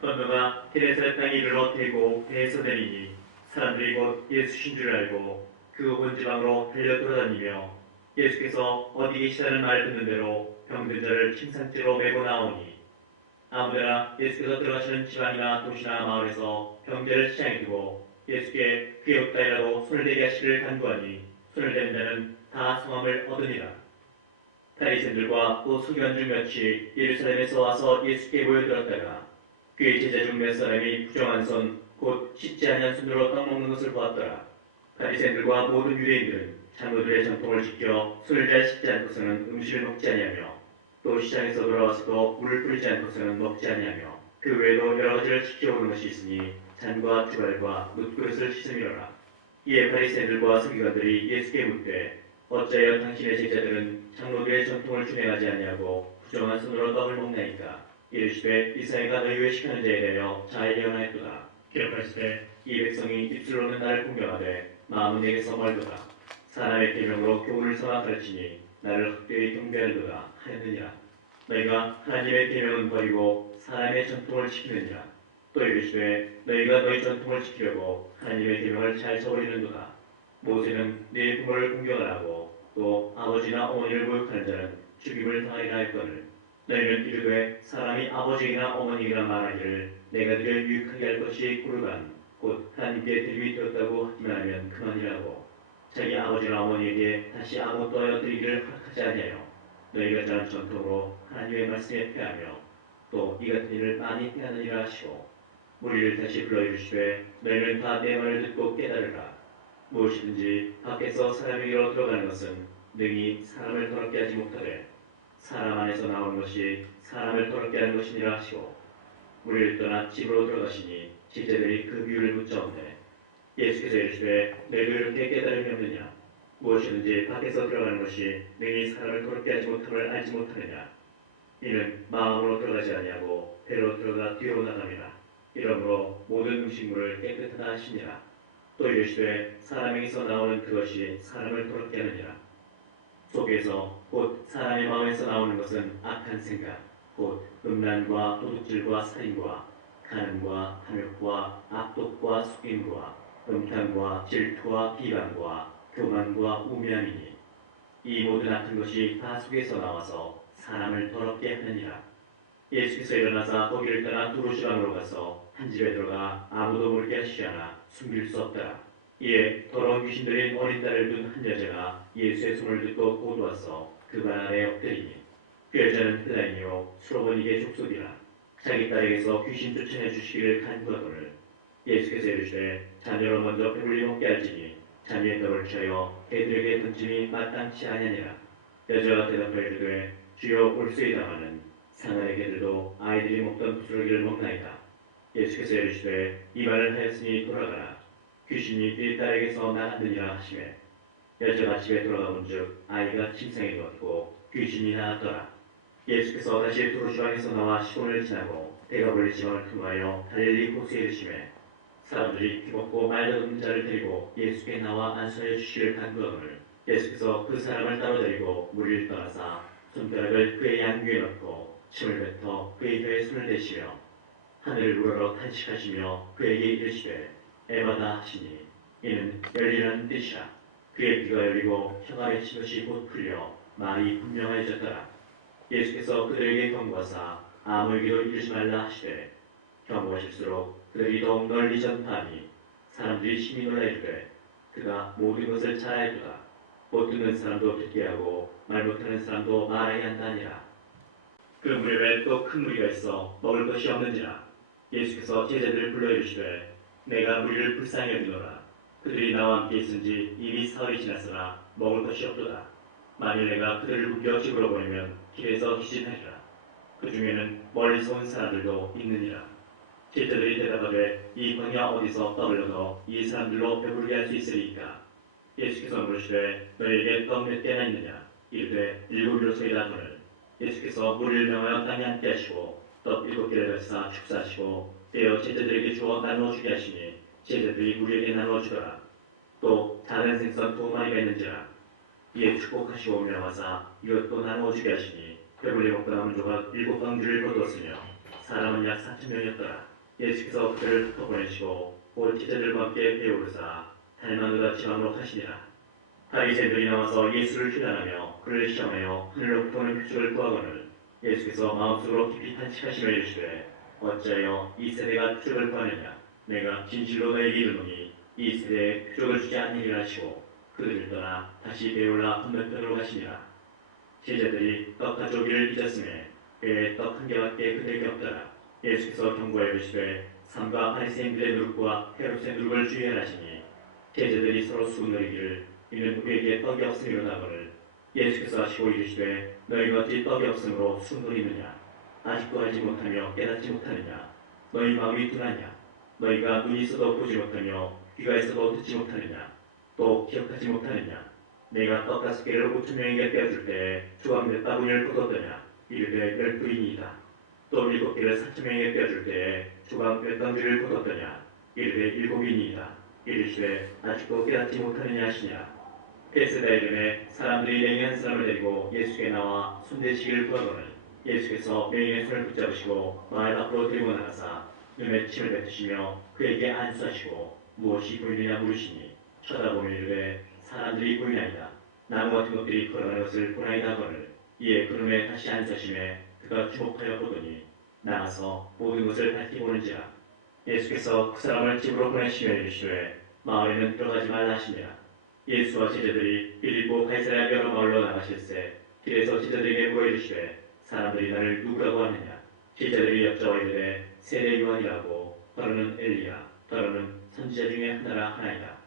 건너가 게네사렛 땅에 이르러 대고 배에서 내리니 사람들이 곧 예수신 줄 알고 그 온 지방으로 달려 돌아다니며 예수께서 어디 계시다는 말을 듣는 대로 병든 자를 침상째로 메고 나오니 아무데나 예수께서 들어가시는 지방이나 도시나 마을에서 병자를 시장에 두고 예수께 그의 없다이라도 손을 대게 하시기를 간구하니 손을 대는 자는 다 성함을 얻으니라. 바리새인들과 또 서기관 중 몇이 예루살렘에서 와서 예수께 모여들었다가 그의 제자 중 몇 사람이 부정한 손 곧 씻지 아니한 손으로 떡 먹는 것을 보았더라. 바리새인들과 모든 유대인들은 장로들의 전통을 지켜 손을 잘 씻지 않고서는 음식을 먹지 아니하며 또 시장에서 돌아와서도 물을 뿌리지 않고서는 먹지 아니하며 그 외에도 여러 가지를 지켜오는 것이 있으니 잔과 주갈과 놋그릇을 씻음이로라. 이에 바리새인들과 서기관들이 예수께 묻되 어찌하여 당신의 제자들은 장로들의 전통을 준행하지 아니하고 부정한 손으로 떡을 먹나이까. 이르시되 이사야가 너희 외식하는 자에 대하여 잘 예언하였도다. 기록하시되 이 백성이 입술로는 나를 공경하되 마음은 내게서 멀도다. 사람의 계명으로 교훈을 삼아 가르치니 나를 헛되이 경배하리도다 하였느니라. 너희가 하나님의 계명은 버리고 사람의 전통을 지키느니라. 또 이르시되 너희가 너희 전통을 지키려고 하나님의 계명을 잘 저버리는도다. 모세는 네 부모를 공경하라고 또 아버지나 어머니를 모욕하는 자는 죽임을 당하리라 했거늘 너희는 이르되 사람이 아버지이나 어머니이나 말하기를 내가 그를 유익하게 할 것이 고르간 곧 하나님께 드림이 되었다고 하기만 하면 그만이라고 자기 아버지나 어머니에게 다시 아무것도 하여 드리기를 허락하지 아니하여 너희가 자는 전통으로 하나님의 말씀에 패하며 또 이 같은 일을 많이 패하느니라 하시고 무리를 다시 불러 이르시되 너희는 다 내 말을 듣고 깨달으라. 무엇이든지 밖에서 사람에게로 들어가는 것은 능히 사람을 더럽게 하지 못하되 사람 안에서 나오는 것이 사람을 더럽게 하는 것이니라 하시고 무리를 떠나 집으로 들어가시니 제자들이 그 비유를 묻자온되 예수께서 이르시되 너희도 이렇게 깨달음이 없느냐. 무엇이든지 밖에서 들어가는 것이 능히 사람을 더럽게 하지 못함을 알지 못하느냐. 이는 마음으로 들어가지 아니하고 배로 들어가 뒤로 나갑니다. 이러므로 모든 음식물을 깨끗하다 하시니라. 또 이르시되 사람에게서 나오는 그것이 사람을 더럽게 하느니라. 속에서 곧 사람의 마음에서 나오는 것은 악한 생각 곧 음란과 도둑질과 살인과 간음과 탐욕과 악독과 속임과 음탕과 질투와 비방과 교만과 우매함이니 이 모든 악한 것이 다 속에서 나와서 사람을 더럽게 하느니라. 예수께서 일어나사 거기를 떠나 두로 지방으로 가서 한 집에 들어가 아무도 모르게 하시지 않아 숨길 수 없더라. 이에 더러운 귀신 들린 어린 딸을 둔 한 여자가 예수의 손을 듣고 곧 와서 그 발 아래 엎드리니 그 여자는 헬라인이요 수로보니게 족속이라. 자기 딸에게서 귀신 쫓아내 주시기를 간구하거늘 예수께서 이르시되 자녀로 먼저 배불리 먹게 할지니 자녀의 떡을 취하여 개들에게 던짐이 마땅치 아니하니라. 여자가 대답하여 이르되 주여 올수이다마는 상하의 개들도 아이들이 먹던 부스러기를 먹나이다. 예수께서 이르시되 이 말을 하였으니 돌아가라. 귀신이 네 딸에게서 나갔느니라 하시매 여자가 집에 돌아가 본즉 아이가 침상에 누웠고 귀신이 나갔더라. 예수께서 다시 두로지방에서 나와 시온을 지나고 데가볼리 지방을 통하여 갈릴리 호수에 이르시매 사람들이 귀먹고 말다듬는 자를 데리고 예수께 나와 안수하여 주시기를 간구하거늘 예수께서 그 사람을 따로 데리고 무리를 떠나사 손가락을 그의 양귀에 넣고 침을 뱉어 그의 혀에 손을 대시며 하늘을 우러러 탄식하시며 그에게 이르시되 에바다 하시니 이는 열리라는 뜻이라. 그의 귀가 열리고 혀가 맺힌 것이 곧 풀려 말이 분명해졌더라. 예수께서 그들에게 경고하사 아무에게도 이르지 말라 하시되 경고하실수록 그들이 더욱 널리 전파하니 사람들이 심히 놀라 이르되 그가 모든 것을 잘 알도다. 못 듣는 사람도 듣게 하고 말 못하는 사람도 말하게 한다니라. 그 무렵에 또 큰 무리가 있어 먹을 것이 없는지라. 예수께서 제자들을 불러 이르시되 내가 무리를 불쌍히 여기노라. 그들이 나와 함께 있은지 이미 사흘이 지났으나 먹을 것이 없도다. 만일 내가 그들을 묶여 집으로 보내면 길에서 기진하리라. 그 중에는 멀리서 온 사람들도 있느니라. 제자들이 대답하되 이 광야 어디서 떡을 얻어 이 사람들로 배부르게 할 수 있으리까. 예수께서 물으시되 너희에게 떡 몇 개나 있느냐. 이르되 7이로소이다 하거늘 예수께서 무리를 명하여 땅에 앉게 하시고 떡 7개를 가지사 축사하시고 떼어 제자들에게 주어 나누어 주게 하시니 제자들이 무리에게 나누어 주더라. 또 작은 생선 2마리가 있는지라. 이에 축복하시고 명하사 이것도 나누어 주게 하시니 배불리 먹고 남은 조각 7방주를 거두었으며 사람은 약 4,000명이었더라. 예수께서 그들을 덮어내시고 곧 제자들과 함께 배우르사 달마누다 지방으로 가시니라. 바리새인들이 나와서 예수를 비난하며 그를 시험하여 하늘로부터 오는 표적을 구하거늘 예수께서 마음속으로 깊이 탄식하시며 이르시되 어찌하여 이 세대가 표적을 구하느냐. 내가 진실로 너에게 이르노니 이 세대에 표적을 주지 않으리라 하시고 그들을 떠나 다시 배울라 건너편으로 가시니라. 제자들이 떡 가져오기를 잊었음에 배에 떡 한 개밖에 그들에게 없더라. 예수께서 경고하여 이르시되 삼가 바리새인들의 누룩과 헤롯의 누룩을 주의하라 하시니 제자들이 서로 수군거리기를 이는 우리에게 떡이 없음이로 나거늘 예수께서 하시고 이르시되 너희가 어찌 떡이 없으므로 수군거리느냐. 아직도 알지 못하며 깨닫지 못하느냐. 너희 마음이 둔하냐. 너희가 눈이 있어도 보지 못하며 귀가 있어도 듣지 못하느냐. 또 기억하지 못하느냐. 내가 떡 5개를 5,000명에게 떼어줄 때에 조각 몇 바구니를 거뒀더냐. 이르되 12이니이다. 또 7개를 4,000명에게 떼어줄 때에 조각 몇 방주를 거뒀더냐. 이르되 7이니이다. 이르시되 아직도 깨닫지 못하느냐 하시니라. 베세다 이름에 사람들이 맹인 한 사람을 데리고 예수께 나와 손대시기를 구하거늘 예수께서 맹인의 손을 붙잡으시고 마을 밖으로 들고 나가사 눈에 침을 뱉으시며 그에게 안수하시고 무엇이 보이느냐 물으시니 쳐다보며 이르되 사람들이 보이나이다. 나무 같은 것들이 걸어가는 것을 보나이다 하거늘 이에 그 눈에 다시 안수하심에 그가 주목하여 보더니 나가서 모든 것을 밝히 보는지라. 예수께서 그 사람을 집으로 보내시며 이르시되 마을에는 들어가지 말라 하시니라. 예수와 제자들이 빌립보 가이사랴 여러 마을로 나가실새 길에서 제자들에게 물어 이르시되 사람들이 나를 누구라고 하느냐. 제자들이 여쭤와 이르되 세례 요한이라고 더러는 엘리야 더러는 선지자 중에 하나이다.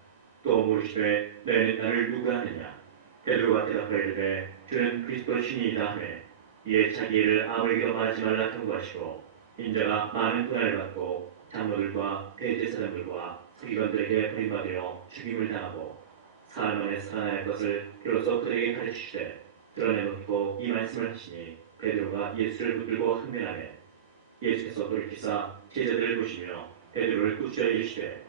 또 물으시되 너희는 나를 누구라 하느냐. 베드로가 대답하여 이르되 주는 그리스도 신이이다 하매 이에 자기 일을 아무에게도 말하지 말라 경고하시고 인자가 많은 고난을 받고 장로들과 대제사장들과 서기관들에게 버림받으려 죽임을 당하고 사흘 만에 살아날 것을 비로소 그들에게 가르치시되 드러내놓고 이 말씀을 하시니 베드로가 예수를 붙들고 항변하매 예수께서 돌이키사 제자들을 보시며 베드로를 꾸짖어 이르시되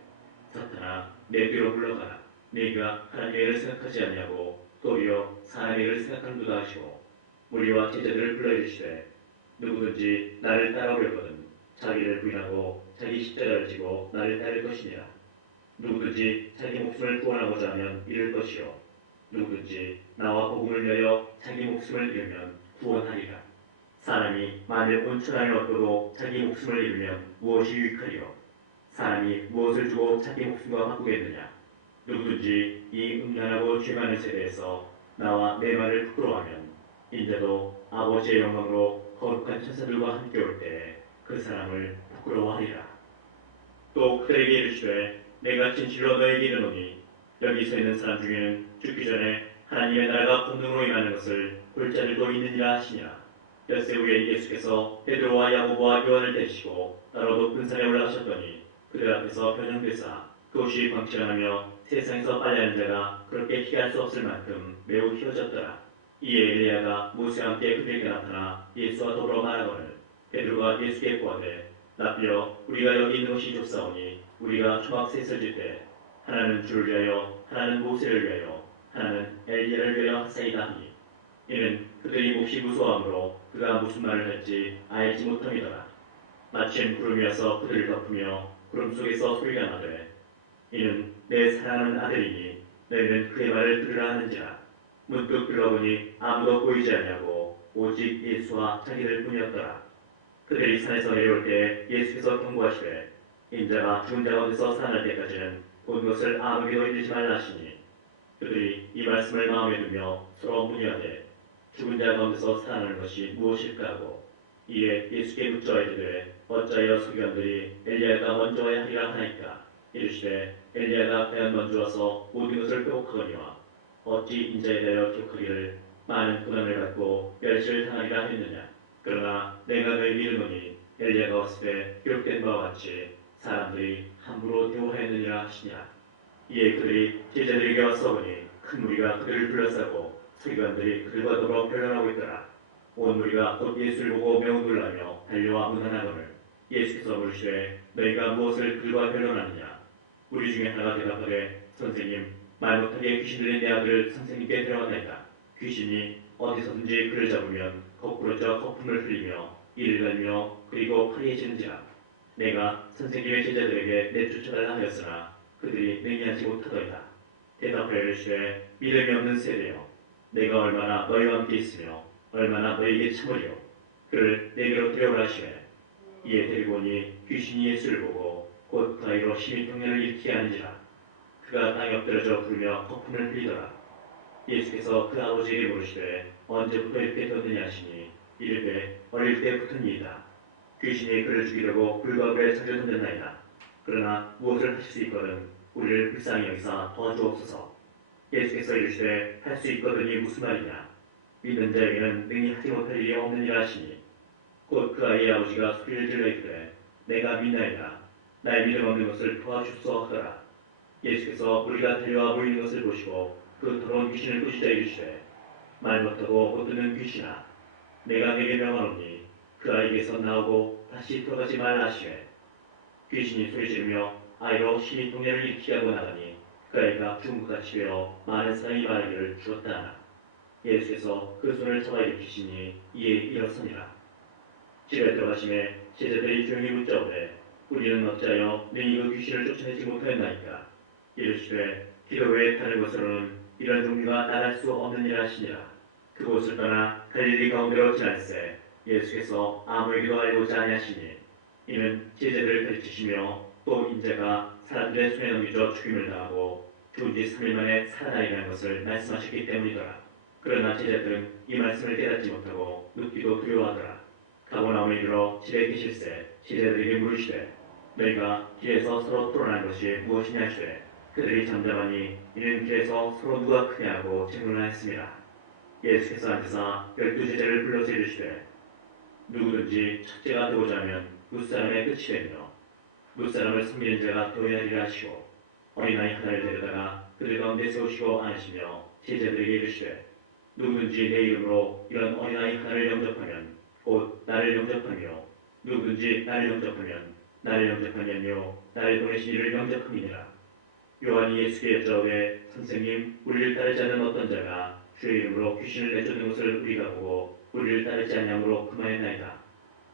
사탄아 내 뒤로 물러가라. 네가 하나님의 일을 생각하지 않냐고 도리어 사람의 일을 생각하는도다 하시고 무리와 제자들을 불러 이르시되 누구든지 나를 따라오려거든 자기를 부인하고 자기 십자가를 지고 나를 따를 것이니라. 누구든지 자기 목숨을 구원하고자 하면 잃을 것이요 누구든지 나와 복음을 위하여 자기 목숨을 잃으면 구원하리라. 사람이 만일 온 천하를 얻고도 자기 목숨을 잃으면 무엇이 유익하리요. 사람이 무엇을 주고 자기 목숨과 바꾸겠느냐. 누구든지 이 음란하고 죄 많은 세대에서 나와 내 말을 부끄러워하면 인자도 아버지의 영광으로 거룩한 천사들과 함께 올 때에 그 사람을 부끄러워하리라. 또 그들에게 이르시되 내가 진실로 너에게 이르노니 여기 서 있는 사람 중에는 죽기 전에 하나님의 나라가 권능으로 임하는 것을 볼 자들도 있느니라 하시니라. 엿새 후에 예수께서 베드로와 야고보와 요한을 데리시고 따로 높은 산에 올라가셨더니 그들 앞에서 변형되사 그곳이 광채하며 세상에서 빨래하는 자가 그렇게 희할 수 없을 만큼 매우 희어졌더라. 이에 엘리야가 모세와 함께 그들에게 나타나 예수와 더불어 말하거늘 베드로가 예수께 구하되 라비여 우리가 여기 있는 것이 좋사오니 우리가 초막 셋을 짓되 하나는 주를 위하여 하나는 모세를 위하여 하나는 엘리야를 위하여 하사이다 하니 이는 그들이 몹시 무서워하므로 그가 무슨 말을 할지 알지 못함이더라. 마침 구름이 와서 그들을 덮으며 구름 속에서 소리가 나되 이는 내 사랑하는 아들이니 너희는 그의 말을 들으라 하는지라. 문득 들어보니 아무도 보이지 않냐고 오직 예수와 자기들 뿐이었더라. 그들이 산에서 내려올 때 예수께서 경고하시되 인자가 죽은 자 가운데서 살아날 때까지는 본 것을 아무에게도 이르지 말라 하시니 그들이 이 말씀을 마음에 두며 서로 문의하되 죽은 자 가운데서 살아나는 것이 무엇일까 하고 이에 예수께 묻자 이르되 어찌하여 서기관들이 엘리야가 먼저 와야 하리라 하나이까. 이르시되 엘리야가 과연 먼저 와서 모든 것을 회복하거니와 어찌 인자에 대하여 기억하기를 많은 고난을 받고 멸시를 당하리라 했느냐. 그러나 내가 너희에게 이르노니 엘리야가 왔을 때 기록된 바와 같이 사람들이 함부로 대우하였느니라 하시니라. 이에 그들이 제자들에게 와서 보니 큰 무리가 그들을 둘러싸고 서기관들이 그들과 더불어 변론하고 있더라. 온 무리가 곧 예수를 보고 매우 놀라며 달려와 문안하거늘 예수께서 물으시되 너희가 무엇을 그들과 변론하느냐. 우리 중에 하나가 대답하되 선생님 말 못하게 귀신 들린 내 아들을 선생님께 데려왔나이다. 귀신이 어디서든지 그를 잡으면 거꾸로 저 거품을 흘리며 이를 갈며 그리고 파리해지는지라. 내가 선생님의 제자들에게 내쫓아달라 하였으나 그들이 능히하지 못하더이다. 대답하여 이르시되 믿음이 없는 세대여, 내가 얼마나 너희와 함께 있으며 얼마나 너희에게 참으리요. 그를 내게로 데려오라 하시매 이에 데리고 오니 귀신이 예수를 보고 곧 그 아이로 심히통련을 일으키게 하는지라. 그가 땅에 엎드려져 부르며 거품을 흘리더라. 예수께서 그 아버지에게 물으시되 언제부터 이렇게 되었느냐 하시니 이르되 어릴 때부터는 이이다. 귀신이 그를 죽이려고 불과 불에 자주 던졌나이다. 그러나 무엇을 하실 수 있거든 우리를 불쌍히 여기사 도와주옵소서. 예수께서 이르시되 할 수 있거든이 무슨 말이냐. 믿는 자에게는 능히 하지 못할 일이 없느니라 하시니 곧 그 아이의 아버지가 소리를 질러 이르되 내가 믿나이다. 나의 믿음 없는 것을 도와주소서 하더라. 예수께서 우리가 달려와 보이는 것을 보시고 그 더러운 귀신을 꾸짖어 이르시되 말 못하고 못 듣는 귀신아, 내가 네게 명하노니 그 아이에게서 나오고 다시 들어가지 말라 하시되 귀신이 소리지르며 아이로 심히통련을 일으키게 하고 나가니 그 아이가 죽은 것 같이 되어 많은 사람이 말하기를 죽었다 하나 예수께서 그 손을 잡아 일으키시니 이에 일어서니라. 집에 들어가심에 제자들이 조용히 묻자오되 우리는 어찌하여 능히 그 귀신을 쫓아내지 못하였나이까. 이르시되 기도 외에 다른 것으로는 이런 종류가 나갈 수 없느니라 하시니라. 그곳을 떠나 갈릴리 가운데로 지날새 예수께서 아무에게도 알고자 아니하시니 이는 제자들을 가르치시며 또 인자가 사람들의 손에 넘겨져 죽임을 당하고 죽은 지 3일 만에 살아나리라는 것을 말씀하셨기 때문이더라. 그러나 제자들은 이 말씀을 깨닫지 못하고 묻기도 두려워하더라. 가버나움에 이르러 집에 계실새 제자들에게 물으시되 너희가 길에서 서로 토론한 것이 무엇이냐 하시되 그들이 잠잠하니 이는 길에서 서로 누가 크냐고 질문하였습니다. 예수께서 앉으사 12제자를 불러서 이르시되 누구든지 첫째가 되고자 하면 무사람의 끝이 되며 무사람을 섬기는 자가 되어야 하리라 하시고 어린아이 하나를 데려다가 그들 가운데 세우시고 앉으시며 제자들에게 이르시되 누구든지 내 이름으로 이런 어린아이 하나를 영접하면 곧 나를 영접하며 누구든지 나를 영접하면 나를 영접하니 아니요 나를 보내신 이를 영접함이니라. 요한이 예수께 여짜오되 선생님, 우리를 따르지 않는 어떤 자가 주의 이름으로 귀신을 내쫓는 것을 우리가 보고 우리를 따르지 아니함으로 금하였나이다.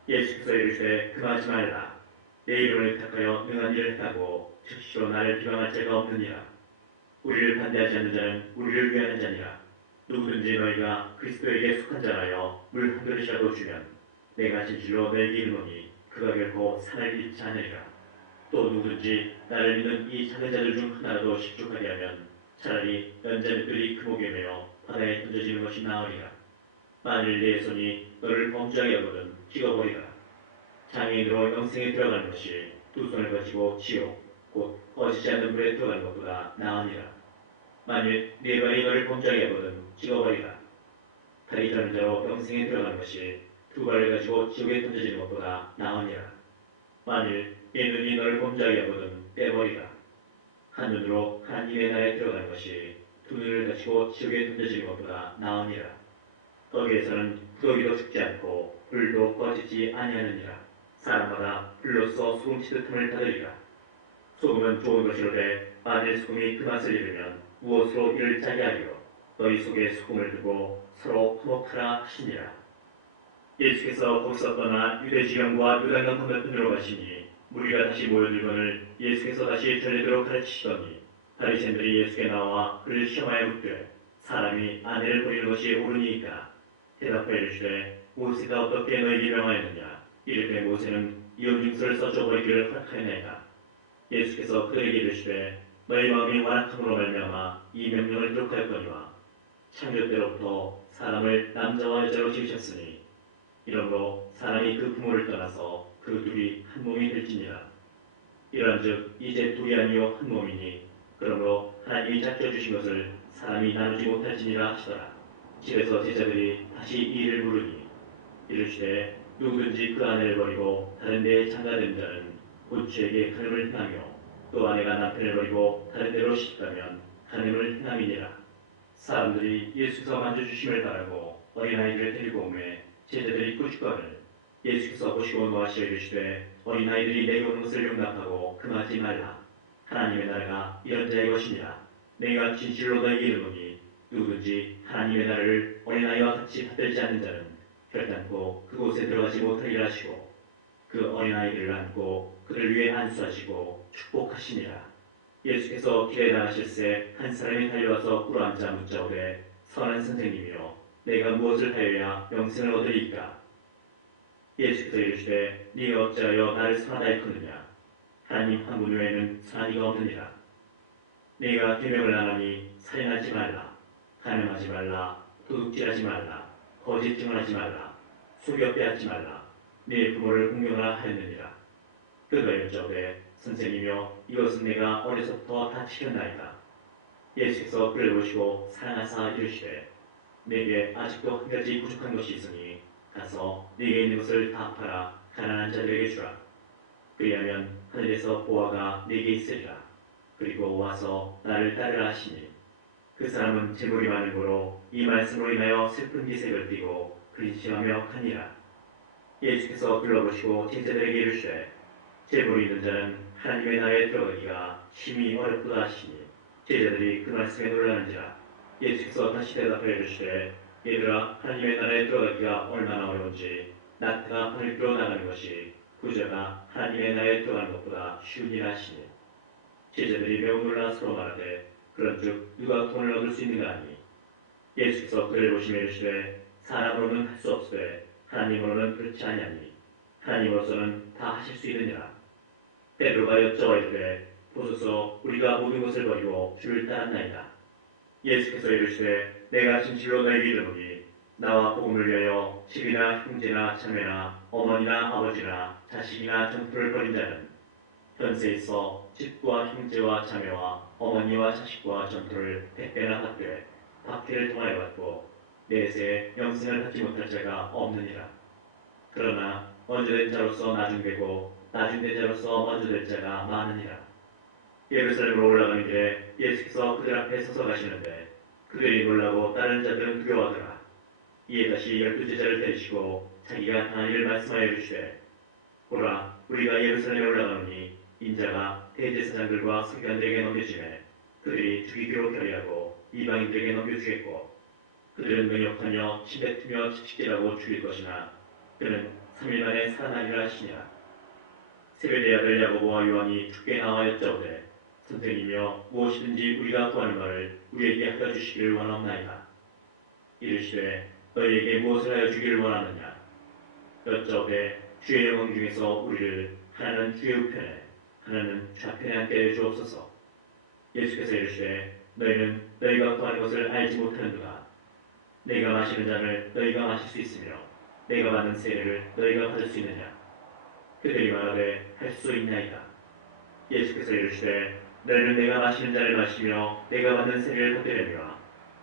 예수께서 이르시되 금하지 말라. 내 이름을 택하여 능한 일을 행하고 즉시로 나를 비방할 자가 없느니라. 우리를 반대하지 않는 자는 우리를 위하는 자니라. 누구든지 너희가 그리스도에게 속한 자라여 물 한 그릇이라도 주면 내가 진실로 너에게 이르노니 그가 결코 산을 잃지 않으리라. 또 누구든지 나를 믿는 이 작은 자들 중 하나라도 식죽하게 하면 차라리 연자맷돌이 금옥에 매어 바다에 던져지는 것이 나으리라. 만일 내 손이 너를 범죄하게 하거든 찍어버리라. 장애인으로 영생에 들어가는 것이 두 손을 가지고 지옥 곧 꺼지지 않는 물에 들어가는 것보다 나으니라. 만일 네 발이 너를 범죄하게 하거든 찍어버리라. 다리 저는 자로 영생에 들어가는 것이 두 발을 가지고 지옥에 던져지는 것보다 나으니라. 만일 네 눈이 너를 범죄하게 하거든 빼버리라. 한 눈으로 하나님의 나라에 들어가는 것이 두 눈을 가지고 지옥에 던져지는 것보다 나으니라. 거기에서는 부더기도 죽지 않고 불도 꺼지지 아니하느니라. 사람마다 불로써 소금치듯 함을 받으리라. 소금은 좋은 것이로되 만일 소금이 그 맛을 잃으면 무엇으로 이를 짜게 하리요. 너희 속에 소금을 두고 서로 화목하라 하시니라. 예수께서 거기서 떠나 유대 지경과 요단강 건너편으로 가시니 무리가 다시 모여들거늘 예수께서 다시 전례대로 가르치시더니 바리새인들이 예수께 나와 그를 시험하여 묻되 사람이 아내를 버리는 것이 옳으니이까. 대답하여 이르시되 모세가 어떻게 너에게 명하였느냐. 이르되 모세는 이혼증서를 써줘 버리기를 허락하였나이다. 예수께서 그들에게 이르시되 너희 마음이 완악함으로 말미암아 이 명령을 기록하였거니와 창조 때로부터 사람을 남자와 여자로 지으셨으니 이러므로 사람이 그 부모를 떠나서 그 둘이 한 몸이 될지니라. 이런즉 이제 둘이 아니요 한 몸이니 그러므로 하나님이 작게 주신 것을 사람이 나누지 못할지니라 하시더라. 집에서 제자들이 다시 이 일을 물으니 이르시되 누구든지 그 아내를 버리고 다른 데에 장가된 자는 본주에게 간음을 행하며 또 아내가 남편을 버리고 다른 데로 시집가면 간음을 행함이니라. 사람들이 예수께서 만져주심을 바라고 어린아이들을 데리고 오매 제자들이 꾸짖거늘 예수께서 보시고 노하시어 이르시되 어린아이들이 내게 오는 것을 용납하고 금하지 말라. 하나님의 나라가 이런 자의 것이니라. 내가 진실로 너에게 이르노니 누구든지 하나님의 나라를 어린아이와 같이 받들지 않는 자는 결단코 그곳에 들어가지 못하리라 하시고 그 어린아이들을 안고 그를 위해 안수하시고 축복하시니라. 예수께서 길에 나가실새 한 사람이 달려와서 꿇어앉아 묻자오되 선한 선생님이여 내가 무엇을 하여야 영생을 얻으리이까? 예수께서 이르시되 네가 어찌하여 나를 선하다 일컫느냐? 하나님 한 분 외에는 선한 이가 없느니라. 네가 계명을 안 하니 살인하지 말라, 간음하지 말라, 도둑질하지 말라, 거짓 증언하지 말라, 속여 빼앗지 말라, 네 부모를 공경하라 하였느니라. 그가 여쭤오되 선생님이여 이것은 내가 어려서부터 다 지켰나이다. 예수께서 그를 보시고 사랑하사 이르시되 내게 아직도 한 가지 부족한 것이 있으니 가서 네게 있는 것을 다 팔아 가난한 자들에게 주라. 그리하면 하늘에서 보화가 네게 있으리라. 그리고 와서 나를 따르라 하시니 그 사람은 재물이 많은 고로 이 말씀으로 인하여 슬픈 기색을 띠고 근심하며 가니라. 예수께서 불러보시고 제자들에게 이르시되 재물이 있는 자는 하나님의 나라에 들어가기가 심히 어렵도다 하시니 제자들이 그 말씀에 놀라는지라. 예수께서 다시 대답하여 이르시되 얘들아 하나님의 나라에 들어가기가 얼마나 어려운지 나트가 하늘로 나가는 것이 부자가 하나님의 나라에 들어가는 것보다 쉬우니라 하시니 제자들이 매우 놀라 서로 말하되 그런즉 누가 돈을 얻을 수 있는가 하니 예수께서 그를 보시며 이르시되 사람으로는 할 수 없으되 하나님으로는 그렇지 아니하니 하나님으로서는 다 하실 수 있느니라. 베드로가 여쭤와 이르되 보소서 우리가 모든 것을 버리고 주를 따랐나이다. 예수께서 이르시되 내가 진실로 너에게 이르노니 나와 복음을 위하여 집이나 형제나 자매나 어머니나 아버지나 자식이나 정토를 버린 자는 현세에 있어 집과 형제와 자매와 어머니와 자식과 전토를 100배나 받되 박해를 통하여 받고 내세 영생을 받지 못할 자가 없느니라. 그러나 먼저 된 자로서 나중되고 나중된 자로서 먼저 될 자가 많으니라. 예루살렘으로 올라가는 길에 예수께서 그들 앞에 서서 가시는데 그들이 놀라고 다른 자들은 두려워하더라. 이에 다시 12제자를 데리시고 자기가 당한 일을 말씀하여 이르시되 보라 우리가 예루살렘에 올라가노니 인자가 대제사장들과 서기관들에게 넘겨지매 그들이 죽이기로 결의하고 이방인들에게 넘겨주겠고 그들은 능욕하며 침뱉으며 채찍질하고 죽일 것이나 그는 3일 만에 살아나리라 하시니라. 세베대의 아들 야고보와 요한이 주께 나와 여짜오되 선생님이여 무엇이든지 우리가 구하는 바를 우리에게 하여 주시기를 원하옵나이다. 이르시되 너희에게 무엇을 하여 주기를 원하느냐? 여짜오되 주의 영광 중에서 우리를 하나는 주의 우편에 하나는 좌편에 앉게 해 주옵소서. 예수께서 이르시되 너희는 너희가 구하는 것을 알지 못하는도다. 내가 마시는 잔을 너희가 마실 수 있으며 내가 받는 세례를 너희가 받을 수 있느냐? 그들이 말하되 할 수 있나이다. 예수께서 이르시되 너희는 내가 마시는 잔을 마시며 내가 받는 세례를 받으려니와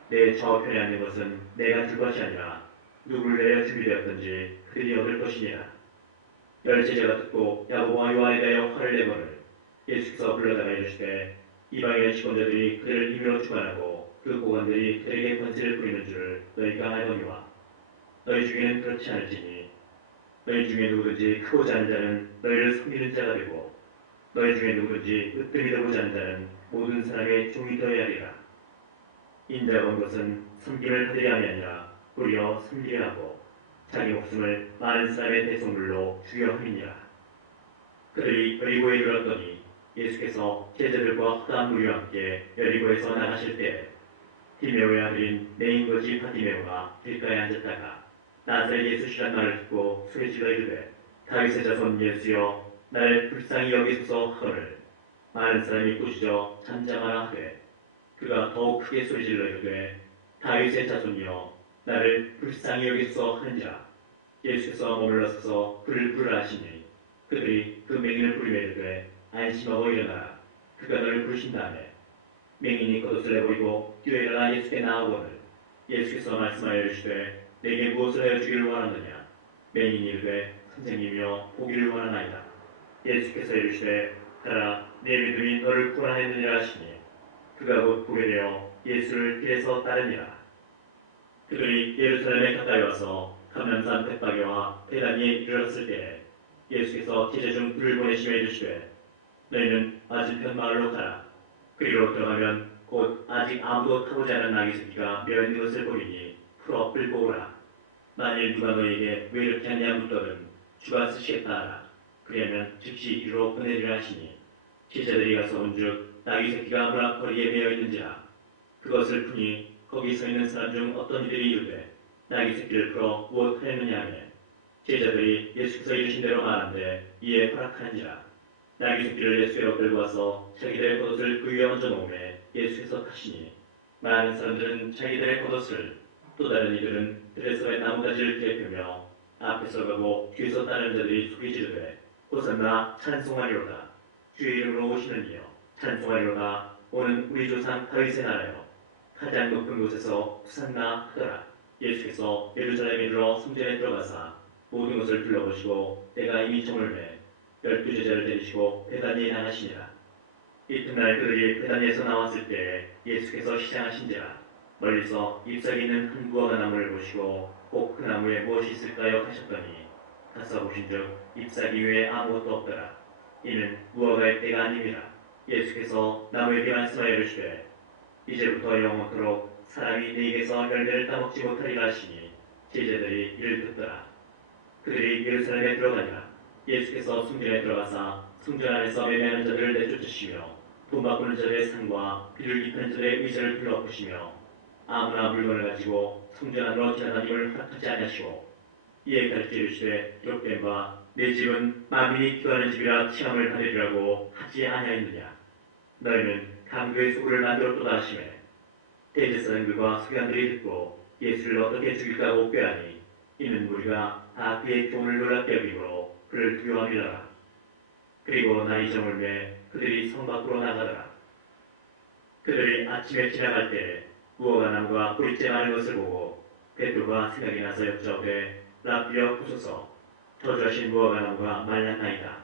내 좌우편에 앉는 것은 내가 줄 것이 아니라 누구를 내려 준비되었든지 그들이 얻을 것이니라. 열 제자가 듣고 야고보와 요한에 대하여 화를 내거늘 예수께서 불러다가 이르시되 이방인의 직원자들이 그들을 힘으로 주관하고 그 고관들이 그들에게 권세를 부리는 줄을 너희가 알거니와 너희 중에는 그렇지 않을지니 너희 중에 누구든지 크고자 하는 자는 너희를 섬기는 자가 되고 너희 중에 누구든지 으뜸이 되고자 하는 자는 모든 사람의 종이 되어야 하리라. 인자가 온 것은 섬김을 받으려 함이 아니라 도리어 섬기려 하고 자기 목숨을 많은 사람의 대속물로 주려 함이니라. 그들이 여리고에 이르렀더니 예수께서 제자들과 허다한 무리와 함께 여리고에서 나가실 때 디메오의 아들인 네인거지 바디메오가 길가에 앉았다가 나사렛 예수시란 말을 듣고 소리질러 이르되 다윗의 자손 예수여 나를 불쌍히 여기소서 하거늘 많은 사람이 꾸짖어 잠잠하라 하되 그가 더욱 크게 소리질러 이르되 다윗의 자손이여 나를 불쌍히 여기소서 하는지라. 예수께서 머물러서서 그를 부르라 하시니 그들이 그 맹인을 부르며 이르되 안심하고 일어나라. 그가 너를 부르신 다음에 맹인이 겉옷을 내버리고 뛰어일어나 예수께 나아오거늘 예수께서 말씀하여 이르시되 내게 무엇을 하여 주기를 원하느냐? 맹인이 이르되 선생님이여 보기를 원하나이다. 예수께서 이르시되 가라 네 믿음이 너를 구원하였느니라 하시니 그가 곧 보게 되어 예수를 길에서 따르니라. 그들이 예루살렘에 가까이 와서 감람산 벳바게와 베다니에 이르렀을 때에 예수께서 제자 중 둘을 보내시며 이르시되 너희는 맞은편 마을로 가라. 그리로 들어가면 곧 아직 아무도 타보지 않은 나귀 새끼가 며 있는 것을 보리니 풀어 끌고 오라. 만일 누가 너에게 왜 이렇게 하냐 묻거든 주가 쓰시겠다 하라. 그리하면 즉시 이리로 보내리라 하시니 제자들이 가서 온즉 나귀 새끼가 문 앞 거리에 매여 있는지라. 그것을 푸니 거기 서 있는 사람 중 어떤 이들이 이르되 나귀 새끼를 풀어 무엇하였느냐 하며 제자들이 예수께서 이르신 대로 말한데 이에 허락하는지라. 나귀 새끼를 예수께로 끌고 와서 자기들의 겉옷을 그 위에 얹어 놓음에 예수께서 타시니 많은 사람들은 자기들의 겉옷을 또 다른 이들은 들에서의 나무가지를 뒤에 앞에서 가고 뒤에서 따르는 자들이 소리 지르되 호산나 찬송하리로다. 주의 이름으로 오시는 이여 찬송하리로다. 오는 우리 조상 다윗의 나라여 가장 높은 곳에서 호산나 하더라. 예수께서 예루살렘에 이르러 성전에 들어가사 모든 것을 둘러보시고 때가 이미 저물매 12제자를 데리시고 베다니에 나가시니라. 이튿날 그들이 베다니에서 나왔을 때에 예수께서 시장하신지라. 멀리서 잎사귀 있는 한 무화과 나무를 보시고 꼭 그 나무에 무엇이 있을까요 하셨더니 가서 보신즉 잎사귀 외에 아무것도 없더라. 이는 무화과의 때가 아님이라. 예수께서 나무에게 말씀하여 이르시되 이제부터 영원토록 사람이 네게서 열매를 따먹지 못하리라 하시니 제자들이 이를 듣더라. 그들이 예루살렘에 들어가니라. 예수께서 성전에 들어가사 성전 안에서 매매하는 자들을 내쫓으시며 돈 바꾸는 자들의 상과 비를 입히는 자들의 의자를 불러엎으시며 아무나 물건을 가지고 성전 안으로 지나다님을 허락하지 아니하시고 이에 가르쳐 이르시되 기록된 바 내 집은 만민이 기도하는 집이라 칭함을 받으리라고 하지 아니하였느냐. 너희는 강도의 소굴을 만들었도다 하시매 대제사장들과 서기관들이 듣고 예수를 어떻게 죽일까 하고 꾀하니 이는 우리가 다 그의 교훈을 놀랍게 여김으로 그를 두려워함이라. 그리고 날이 저물매 그들이 성 밖으로 나가더라. 그들이 아침에 지나갈 때 무화과 나무가 뿌리째 마른 것을 보고 베드로가 생각이 나서 여짜오되 라비여 보소서 저주하신 무화과 나무가 말랐나이다.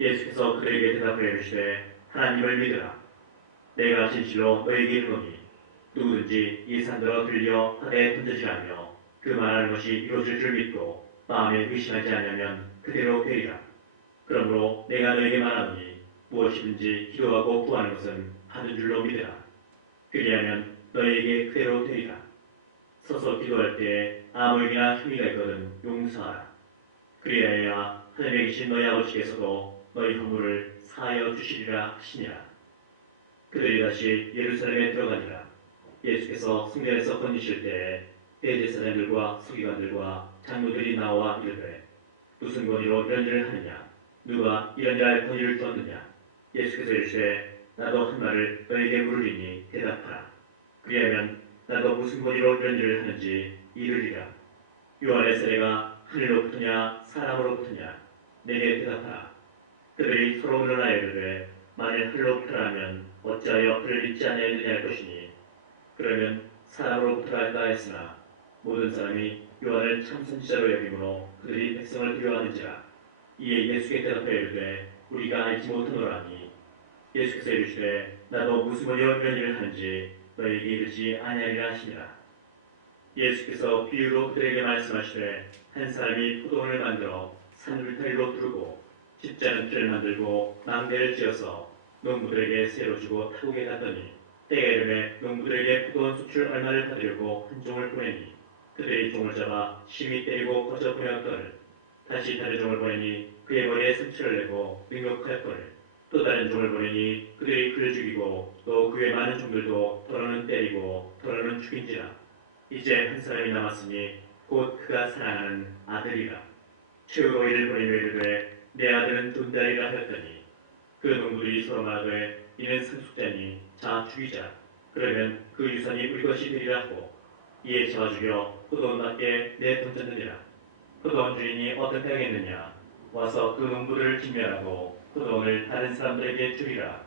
예수께서 그들에게 대답하여 이르시되 하나님을 믿으라. 내가 진실로 너희에게 이르노니 누구든지 이 산더러 들려 바다에 던져지라며 그 말하는 것이 이루어질 줄 믿고 마음에 의심하지 않으면 그대로 되리라. 그러므로 내가 너에게 말하노니 무엇이든지 기도하고 구하는 것은 받은 줄로 믿으라. 그리하면 너희에게 그대로 되리라. 서서 기도할 때에 아무에게나 혐의가 있거든 용서하라. 그리하여야 하늘에 계신 너희 아버지께서도 너희 허물을 사하여 주시리라 하시니라. 그들이 다시 예루살렘에 들어가니라. 예수께서 성전에서 건지실 때에 대제사장들과 서기관들과 장로들이 나와 이르되 무슨 권위로 이런 일을 하느냐. 누가 이런 일을 할 권위를 두었느냐. 예수께서 이르시되 나도 한 말을 너에게 물으리니 대답하라. 그리하면 나도 무슨 권위로 이런 일을 하는지 이르리라. 요한의 세례가 하늘로부터냐 사람으로부터냐. 내게 대답하라. 그들이 서로 물러나여 이르되 만일 하늘로부터라면 어찌하여 그를 믿지 아니하였느냐 할 것이니 그러면 사람으로부터 할까 했으나 모든 사람이 요한을 참 선지자로 여김으로 그들이 백성을 두려워하는지라. 이에 예수께 대답하여 이르되 우리가 알지 못하노라니. 예수께서 이르시되 나도 무슨 권위로 이런 일을 하는지 너희에게 이르지 아니하리라 하시니라. 예수께서 비유로 그들에게 말씀하시되 한 사람이 포도원을 만들어 산 울타리로 뚫고 집자는 틀을 만들고 망대를 지어서 농부들에게 새로 주고 타국에 갔더니 때가 이르매 농부들에게 포도원 수출 얼마를 받으려고 한 종을 보내니 그들이 종을 잡아 심히 때리고 거저 보냈거늘 다시 다른 종을 보내니 그의 머리에 상처를 내고 능욕하였거늘 또 다른 종을 보내니 그들이 그를 죽이고 또 그의 많은 종들도 더러는 때리고 더러는 죽인지라. 이제 한 사람이 남았으니 곧 그가 사랑하는 아들이라. 최후로 이를 보내며 이르되 내 아들은 돈다리라 하였더니 그 농부들이 서로 말하되 이는 상속자니 자 죽이자. 그러면 그 유산이 우리 것이 되리라 하고 이에 잡아 죽여 포도원 밖에 내던졌느니라. 포도원 주인이 어떻게 하겠느냐. 와서 그 농부들을 진멸하고 포도원을 다른 사람들에게 주리라.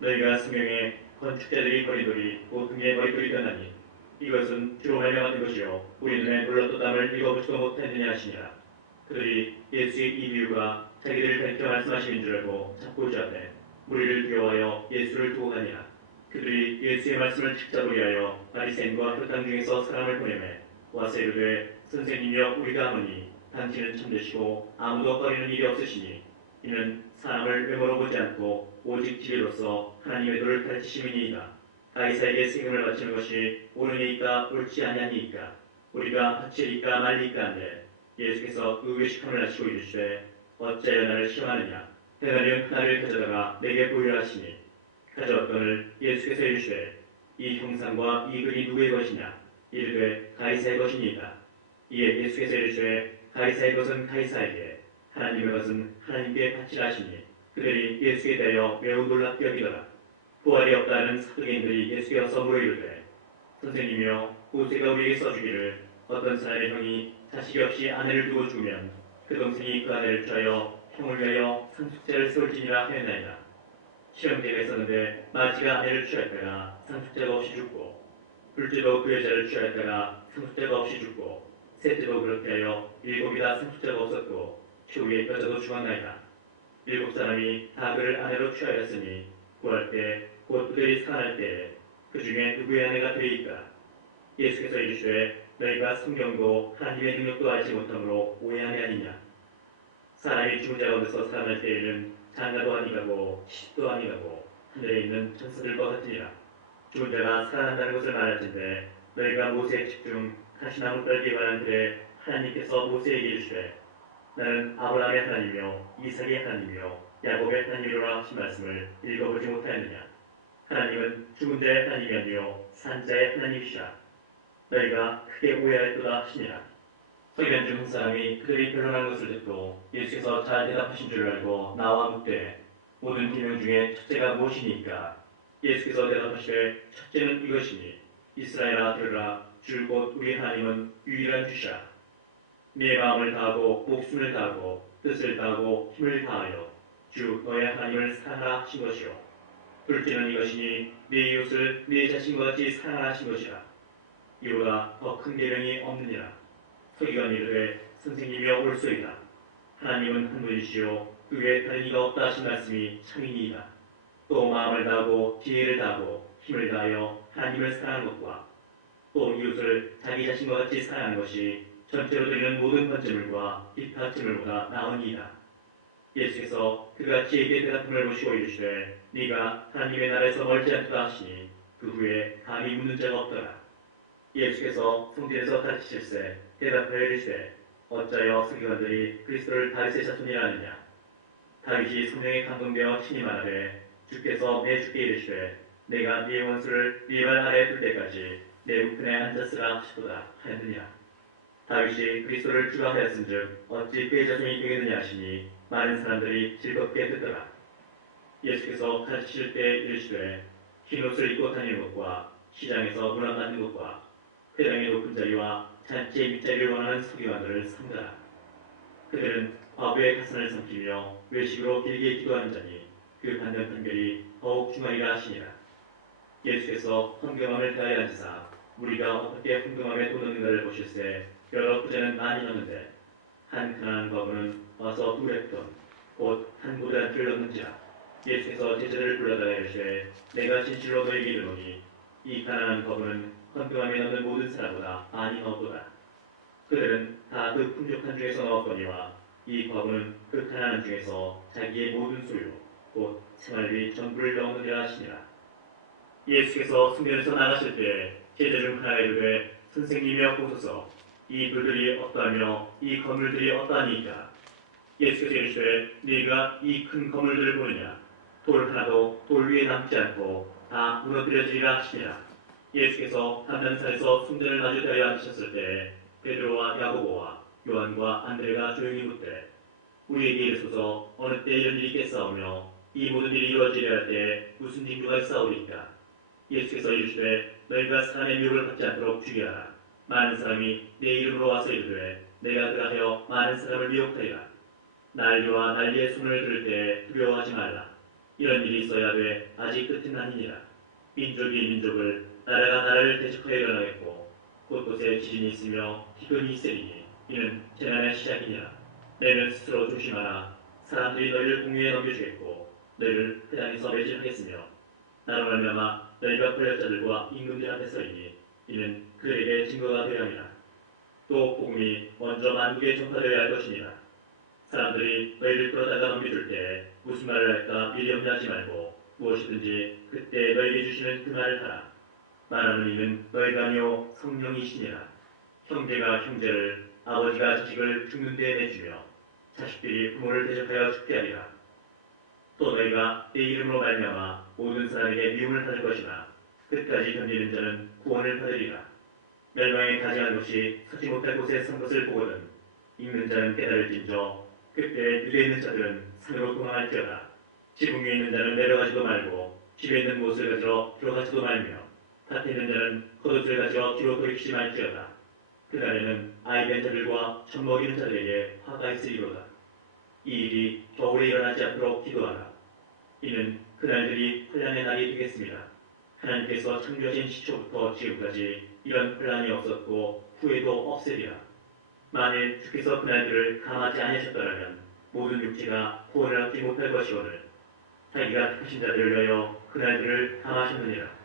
너희가 성경에 건축자들이 버리돌이 보통의 머리돌이 되나니 이것은 주로 말미암은 것이요 우리 눈에 놀랐던 땀을 읽어보지도 못했느냐 하시니라. 그들이 예수의 이 비유가 자기들 가르쳐 말씀하시는 줄 알고 잡고 자되 무리를 두려워하여 예수를 두고 가니라. 그들이 예수의 말씀을 직자로 위하여 바리새인과 혈당 중에서 사람을 보내매 와서 이르되 선생님이여 우리가 하노니 당신은 참되시고 아무도 꺼리는 일이 없으시니 이는 사람을 외모로 보지 않고 오직 지혜로서 하나님의 도를 가르치심이니이다. 가이사에게 세금을 바치는 것이 옳으니까 옳지 아니하니까 우리가 바치리까 말리까 한데 예수께서 그 의식함을 하시고 이르시되 어찌하여 나를 시험하느냐 대가리온 나를 가져다가 내게 보이라 하시니 가져왔거늘 예수께서 이르시되 이 형상과 이 글이 누구의 것이냐 이르되 가이사의 것이니이다. 이에 예수께서 이르시되 가이사의 것은 가이사에게 하나님의 것은 하나님께 바치라 하시니 그들이 예수에 대하여 매우 놀랍게 여기더라. 부활이 없다는 사두개인들이 예수께 와서 물어 이르되 선생님이여 모세가 우리에게 써주기를 어떤 사람의 형이 자식이 없이 아내를 두고 죽으면 그 동생이 그 아내를 취하여 형을 위하여 상속자를 세울지니라 하였나이다. 시험때가 있었는데 마지가 아내를 취하였다가 상속자가 없이 죽고 둘째도 그 여자를 취하였다가 상속자가 없이 죽고 셋째도 그렇게 하여 일곱이 다 상속자가 없었고 최후의 여자도 죽었나이다. 일곱 사람이 다 그를 아내로 취하였으니 구할 때 곧 그들이 살아날 때에 그 중에 누구의 아내가 되리까? 예수께서 이르시되 너희가 성경도 하나님의 능력도 알지 못함으로 오해함이 아니냐. 사람이 죽은 자 가운데서 살아날 때에는 장가도 아니가고 시집도 아니가고 하늘에 있는 천사들과 같으니라. 죽은 자가 살아난다는 것을 말할진대 너희가 모세의 집 중 가시나무 떨기에 관한 글에 하나님께서 모세에게 이르시되 나는 아브라함의 하나님이며 이삭의 하나님이며 야곱의 하나님이로라 하신 말씀을 읽어보지 못하였느냐. 하나님은 죽은 자의 하나님이 아니요 산 자의 하나님이시라. 너희가 크게 오해하였도다 하시니라. 서기관 중 한 사람이 그들이 변론한 것을 듣고 예수께서 잘 대답하신 줄 알고 나와 묻되 모든 계명 중에 첫째가 무엇이니까? 예수께서 대답하시되 첫째는 이것이니 이스라엘아 들으라 주 곧 우리 하나님은 유일한 주시라. 네 마음을 다하고 목숨을 다하고 뜻을 다하고 힘을 다하여 주 너의 하나님을 사랑하라 하신 것이요 둘째는 이것이니 네 이웃을 네 자신과 같이 사랑하라 하신 것이라. 이보다 더 큰 계명이 없느니라. 서기관이 이르되 선생님이여 옳소이다. 하나님은 한 분이시요 그 외에 다른 이가 없다 하신 말씀이 참이니이다. 또 마음을 다하고 지혜를 다하고 힘을 다하여 하나님을 사랑하는 것과 또 이웃을 자기 자신과 같이 사랑하는 것이 전체로 드리는 모든 번제물과 기타제물보다 나으니이다. 예수께서 그가 지혜에게 대답함을 보시고 이르시되 네가 하나님의 나라에서 멀지 않도다 하시니 그 후에 감히 묻는 자가 없더라. 예수께서 성전에서 가르치실세 대답하여 이르시되 어찌하여 서기관들이 그리스도를 다윗의 자손이라 하느냐. 다윗이 성령에 감동되어 친히 말하되 주께서 내 주께 이르시되 내가 네 원수를 네 발 아래에 둘 때까지 내 우편에 앉았으라 하시도다 하였느냐. 다윗이 그리스도를 주라 하였은즉 어찌 그의 자손이 되겠느냐 하시니 많은 사람들이 즐겁게 듣더라. 예수께서 가르치실 때 이르시되 흰옷을 입고 다니는 것과 시장에서 문화받는 것과 회당의 높은 자리와 잔치의 밑자리를 원하는 서기관들을 삼가라. 그들은 과부의 가산을 삼키며 외식으로 길게 기도하는 자니 그 받는 판결이 더욱 중하리라 하시니라. 예수께서 헌금함을 대하여 앉으사 우리가 어떻게 헌금함에 돈 넣는가를 보실세 여러 부자는 많이 넣는데 한 가난한 과부는 와서 두 랩돈 곧 한 고단틀 넣는지라. 예수께서 제자들을 불러다가 이르시되 내가 진실로 너희에게 이르노니 이 가난한 과부는 헌금함에 넣는 모든 사람보다 많이 넣었도다. 그들은 다 그 풍족한 중에서 넣었거니와 이 과부는 그 가난한 중에서 자기의 모든 소유 곧 생활비 전부를 넣었느니라 하시니라. 예수께서 성전에서 나가실 때 제자 중 하나가 이르되 선생님이여 보소서 이 돌들이 어떠하며 이 건물들이 어떠하니이까. 예수께서 이르시되 네가 이 큰 건물들을 보느냐. 돌 하나도 돌 위에 남지 않고 다 무너뜨려지리라 하시니라. 예수께서 감난산에서 성전을 마주 대하여 앉으셨을 때 베드로와 야고보와 요한과 안드레가 조용히 묻되 우리에게 이르소서 어느 때 이런 일이 있겠사오며 이 모든 일이 이루어지려 할 때에 무슨 징조가 있사오리까. 예수께서 이르시되 너희가 사람의 미혹을 받지 않도록 주의하라. 많은 사람이 내 이름으로 와서 이르되 내가 그하여 많은 사람을 미혹하리라. 난리와 난리의 소문을 들을 때 두려워하지 말라. 이런 일이 있어야 돼 아직 끝은 아니니라. 민족이 민족을 나라가 나라를 대적하여 일어나겠고 곳곳에 지진이 있으며 기근이 있으리니 이는 재난의 시작이니라. 너희는 스스로 조심하라. 사람들이 너희를 공유에 넘겨주겠고 너희를 회당에서 매질하겠으며 나로 말미암아 너희가 권력자들과 임금들 앞에 서리니 이는 그들에게 증거가 되려 함이라. 또 복음이 먼저 만국에 전파되어야 할 것이니라. 사람들이 너희를 끌어다가 넘겨줄 때 무슨 말을 할까 미리 염려하지 말고 무엇이든지 그때 너에게 주시는 그 말을 하라. 말하는 이는 너희가 아니요 성령이시니라. 형제가 형제를 아버지가 자식을 죽는 데에 내주며 자식들이 부모를 대적하여 죽게 하리라. 또 너희가 내 이름으로 말미암아 모든 사람에게 미움을 받을 것이나 끝까지 견디는 자는 구원을 받으리라. 멸망에 가지한 것이 서지 못할 곳에 선 것을 보거든 읽는 자는 깨달을진저 그때 유대에 있는 자들은 산으로 도망할지어다. 지붕 위에 있는 자는 내려가지도 말고 집에 있는 무엇을 가지러 들어가지도 말며 밭에 있는 자는 겉옷을 가지러 뒤로 돌이키지 말지어다. 그날에는 아이된 자들과 젖 먹이는 자들에게 화가 있으리로다. 이 일이 겨울에 일어나지 않도록 기도하라. 이는 그날들이 혼란의 날이 되겠습니다. 하나님께서 창조하신 시초부터 지금까지 이런 혼란이 없었고 후에도 없으리라. 만일 주께서 그날들을 감하지 아니하셨더라면 모든 육체가 구원을 얻지 못할 것이오늘 자기가 택하신 자들을 위하여 그날들을 감하셨느니라.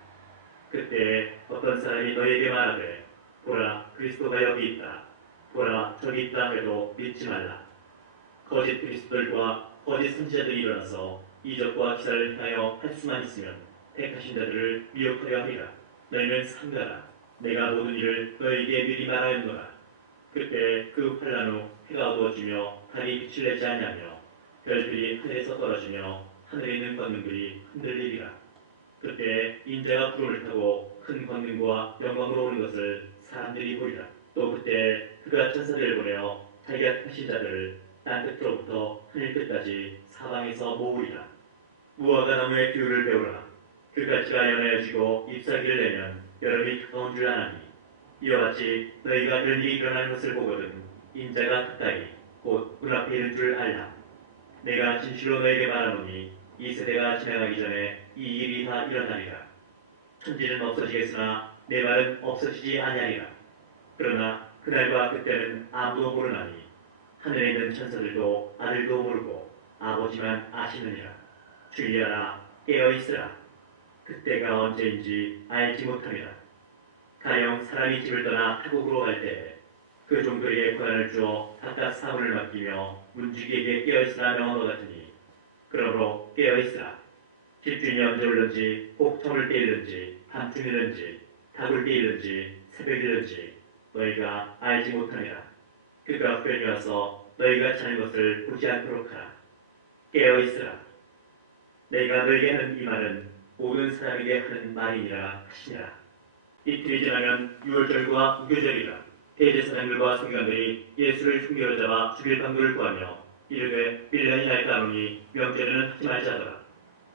그때 어떤 사람이 너에게 말하되 보라 그리스도가 여기 있다. 보라 저기 있다 해도 믿지 말라. 거짓 그리스도들과 거짓 선지자들이 일어나서 이적과 기사를 행하여 할 수만 있으면 택하신 자들을 미혹하려 하리라. 너희는 삼가라. 내가 모든 일을 너희에게 미리 말하였노라. 그때 그 환란 후 해가 어두워지며 달이 빛을 내지 아니하며 별들이 하늘에서 떨어지며 하늘에 있는 권능들이 흔들리리라. 그때 인자가 구름을 타고 큰 권능과 영광으로 오는 것을 사람들이 보리라. 또 그때 그가 천사들을 보내어 자기가 택하신 자들을 땅 끝으로부터 하늘 끝까지 사방에서 모으리라. 무화과 나무의 비유를 배우라. 그 가지가 연하여지고 잎사귀를 내면 여름이 가까운 줄 아나니 이와 같이 너희가 이런 일이 일어나는 것을 보거든 인자가 가까이 곧 눈앞에 있는 줄 알라. 내가 진실로 너에게 말하노니 이 세대가 지나가기 전에 이 일이 다 일어나리라. 천지는 없어지겠으나 내 말은 없어지지 아니하리라. 그러나 그날과 그때는 아무도 모르나니 하늘에 있는 천사들도 아들도 모르고 아버지만 아시느니라. 주의하라 깨어있으라. 그때가 언제인지 알지 못함이라. 가령 사람이 집을 떠나 타국으로 갈 때에 그 종들에게 권한을 주어 각각 사문을 맡기며 문지기에게 깨어있으라 명한 것 같으니 그러므로 깨어있으라. 집주인이 언제 올는지 혹청을 때일는지 밤중이든지 닭을 때일는지 새벽이든지 너희가 알지 못하니라. 그가 편히 와서 너희가 자는 것을 보지 않도록 하라. 깨어있으라. 내가 너희에게 하는 이 말은 모든 사람에게 하는 말이니라 하시니라. 이틀이 지나면 유월절과 무교절이라. 대제사장들과 서기관들이 예수를 흉계로 잡아 죽일 방도를 구하며 이르되 빌란이 날까 하노니 명절에는 하지 말자 하더라.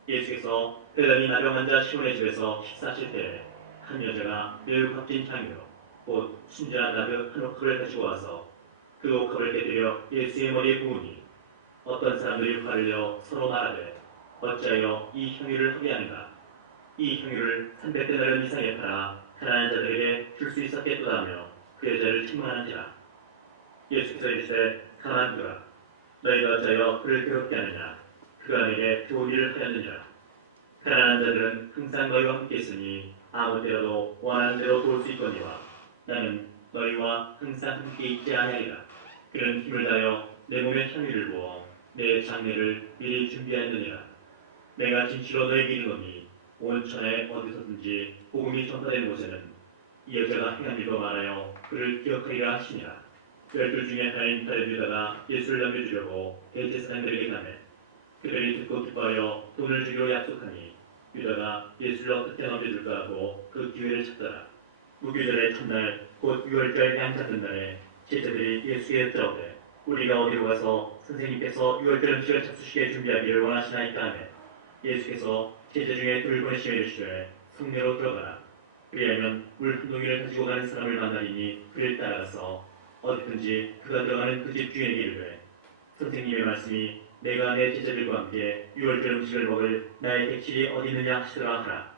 예수께서 배단이 나병 환자 시몬의 집에서 식사하실 때에 한 여자가 매우 값진 향유로 곧 순전한 나병 한 옥합을 가지고 와서 그 옥합을 깨뜨려 예수의 머리에 부으니 어떤 사람들이 화를 내어 서로 말하되 어찌하여 이 향유를 하게 하는가. 이 향유를 300데나리온 이상에 팔아 가난한 자들에게 줄 수 있었겠도다 하며 그 여자를 책망하는지라. 예수께서 이르시되 가만두라. 너희가 어찌하여 그를 괴롭게 하느냐. 그가 내게 좋은 일을 하였느니라. 가난한 자들은 항상 너희와 함께 있으니 아무 때라도 원하는 대로 도울 수 있거니와 나는 너희와 항상 함께 있지 아니하리라. 그는 힘을 다하여 내 몸에 향유를 부어 내 장례를 미리 준비하였느니라. 내가 진실로 너희에게 이르노니 온 천에 어디서든지 복음이 전파되는 곳에는 이 여자가 행한 일도 많아요 그를 기억하리라 하시니라. 열둘 중에 하나인 다른 유다가 예수를 남겨주려고 대제사장들에게 가매 그들이 듣고 기뻐하여 돈을 주기로 약속하니 유다가 예수를 어떻게 넘겨줄까 하고 그 기회를 찾더라. 무교절의 첫날 곧 유월절 양 잡는 날에 제자들이 예수께 여짜오되 우리가 어디로 가서 선생님께서 유월절 음식을 잡수시게 준비하기를 원하시나이까 하매 예수께서 제자 중에 둘 보내시며 이르시되 성내로 들어가라. 그리하면 물 한 동이를 가지고 가는 사람을 만나리니 그를 따라가서 어디든지 그가 들어가는 그 집 주인에게 이르되 선생님의 말씀이 내가 내 제자들과 함께 유월절 음식을 먹을 나의 객실이 어디 있느냐 하시더라 하라.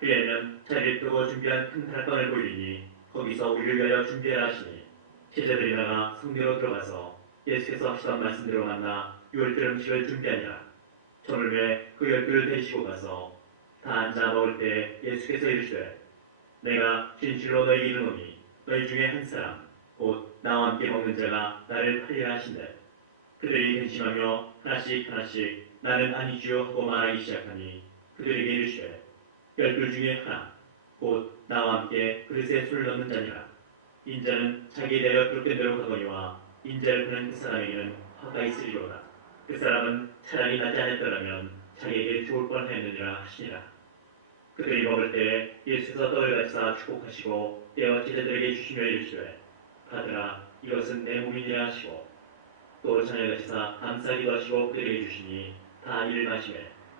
그리하면 자리를 펴고 준비한 큰 다락방을 보이리니 거기서 우리를 위하여 준비하라 하시니 제자들이 나가 성내로 들어가서 예수께서 하시던 말씀대로 만나 유월절 음식을 준비하니라. 저물매 그 12를 데리시고 가서 다 앉아 먹을 때 예수께서 이르시되 내가 진실로 너희에게 이르노니 너희 중에 한 사람 곧 나와 함께 먹는 자가 나를 팔리라 하신대. 그들이 근심하며 하나씩 하나씩 나는 아니지요 하고 말하기 시작하니 그들에게 이르시되 열둘 중에 하나 곧 나와 함께 그릇에 술을 넣는 자니라. 인자는 자기에 대하여 그릇된 대로 가거니와 인자를 파는 그 사람에게는 화가 있으리로다. 그 사람은 차라리 나지 않았더라면 자기에게 좋을 뻔하였느니라 하시니라. 그들이 먹을 때에 예수께서 떡을 가지사 축복하시고 떼어 제자들에게 주시며 이르시되 받으라 이것은 내 몸이니라 하시고 또 잔을 가지사 감싸기도 하시고 그들에게 주시니 다 이를 마시매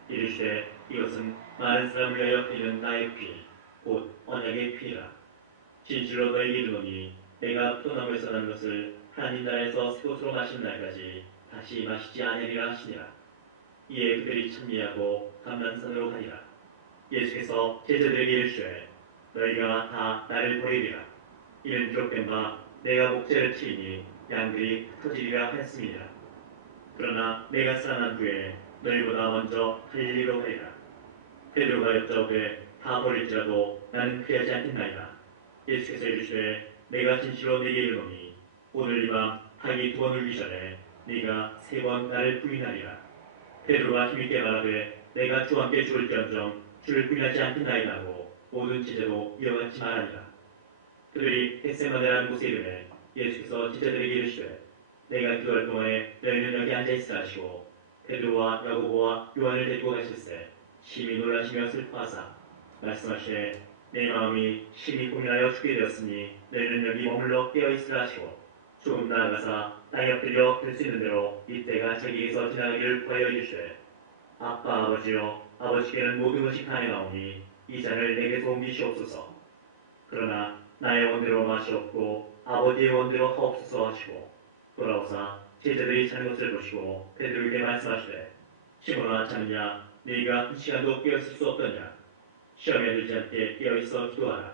이르시되 이것은 많은 사람을 위하여 흘리는 나의 피 곧 언약의 피라. 진실로 너희에게 이르노니 내가 포도나무에서 난 것을 하나님 나라에서 새 것으로 마시는 날까지 다시 마시지 아니하리라 하시니라. 이에 그들이 찬미하고 감난산으로 가니라. 예수께서 제자들에게 이르시되 너희가 다 나를 버리리라. 이는 기록된 바 내가 목재를 치리니 양들이 흩어지리라 하였음이니라. 그러나 내가 살아난 후에 너희보다 먼저 갈릴리로 가리라. 베드로가 여짜오되 다 버릴지라도 나는 그리하지 않겠나이다. 예수께서 이르시되 내가 진실로 네게 이르노니 오늘 이 밤 닭이 두 번 울기 전에 네가 세 번 나를 부인하리라. 베드로가 힘있게 말하되 내가 주와 함께 죽을지언정 주를 부인하지 않겠나이다 하고 모든 제자도 이와 같이 말하니라. 그들이 겟세마네라는 곳에 이르매 예수께서 제자들에게 이르시되 내가 기도할 동안에 너희는 여기 앉아있으라 하시고 베드로와 야고보와 요한을 데리고 가실새 심히 놀라시며 슬퍼하사 말씀하시되 내 마음이 심히 고민하여 죽게 되었으니 너희는 여기 머물러 깨어있으라 하시고 조금 나아가사 땅에 엎드려 들 수 있는 대로 이때가 자기에게서 지나가기를 구하여 이르시되 아빠 아버지여 아버지께는 모든 것이 가능하오니 이 잔을 내게서 옮기시옵소서. 그러나 나의 원대로 마시옵고 아버지의 원대로 하옵소서 하시고 돌아오사 제자들이 자는 것을 보시고 베드로에게 말씀하시되 시몬아 자느냐 너희가 한 시간도 깨어있을 수 없더냐. 시험에 들지 않게 깨어있어 기도하라.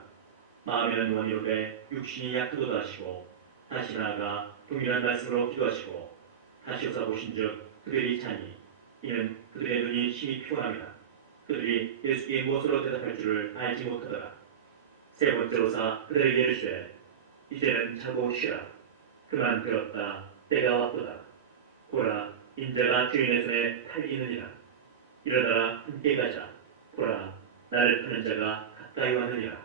마음에는 원이로되 육신이 약하도다 하시고 다시 나아가 동일한 말씀으로 기도하시고 다시 오사 보신즉 그들이 자니 이는 그들의 눈이 심히 피곤합니다. 그들이 예수께 무엇으로 대답할 줄을 알지 못하더라. 세 번째로사 그들에게 이르시되 이제는 자고 쉬라. 그만 들었다. 때가 왔도다. 보라 인자가 주인의 손에 팔리느니라. 일어나라 함께 가자. 보라 나를 파는 자가 가까이 왔느니라.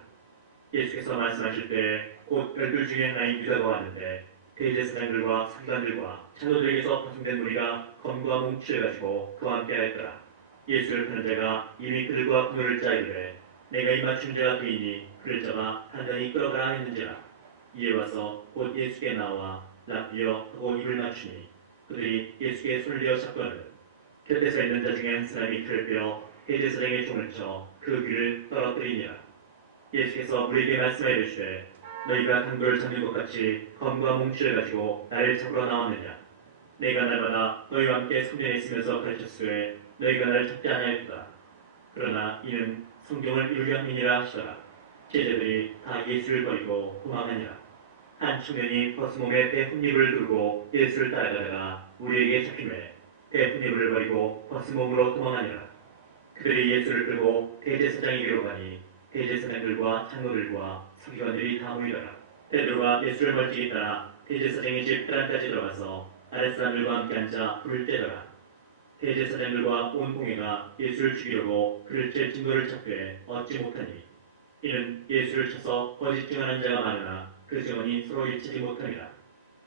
예수께서 말씀하실 때 곧 열둘 중에 하나인 유다가 왔는데 대제사장들과 서기관들과 장로들에게서 파송된 무리가 검과 뭉치를 가지고 그와 함께 하였더라. 예수를 파는 자가 이미 그들과 분노를 짜이르되 내가 이 맞춘 자가 그이니 그를 잡아 단단히 끌어가라 했는지라. 이에 와서 곧 예수께 나와 납비어 하고 입을 맞추니 그들이 예수께 손을 대어 잡거든 곁에 서 있는 자 중에 한 사람이 칼을 빼어 대제사장의 종을 쳐 그 귀를 떨어뜨리니라. 예수께서 우리에게 말씀하여 이르시되 너희가 강도를 잡는 것 같이 검과 뭉치를 가지고 나를 잡으러 나왔느냐. 내가 날마다 너희와 함께 성전에 있으면서 가르쳤으되 너희가 나를 잡지 아니하였다. 그러나 이는 성경을 이루려 함이니라 하시더라. 제자들이 다 예수를 버리고 도망하니라. 한 청년이 버스몸에 배 훗잎을 들고 예수를 따라가다가 우리에게 잡히매 배 훗잎을 버리고 버스몸으로 도망하니라. 그들이 예수를 끌고 대제사장에게로 가니 대제사장들과 장로들과 서기관들이 다 모이더라. 베드로가 예수를 멀찍이 따라 대제사장의 집 계란까지 들어가서 아랫사람들과 함께 앉아 불을 떼더라. 대제사장들과 온 공회가 예수를 죽이려고 그를 칠 진도를 찾되 얻지 못하니 이는 예수를 쳐서 거짓 증언한 자가 많으나 그 증언이 서로 일치지 못함이라.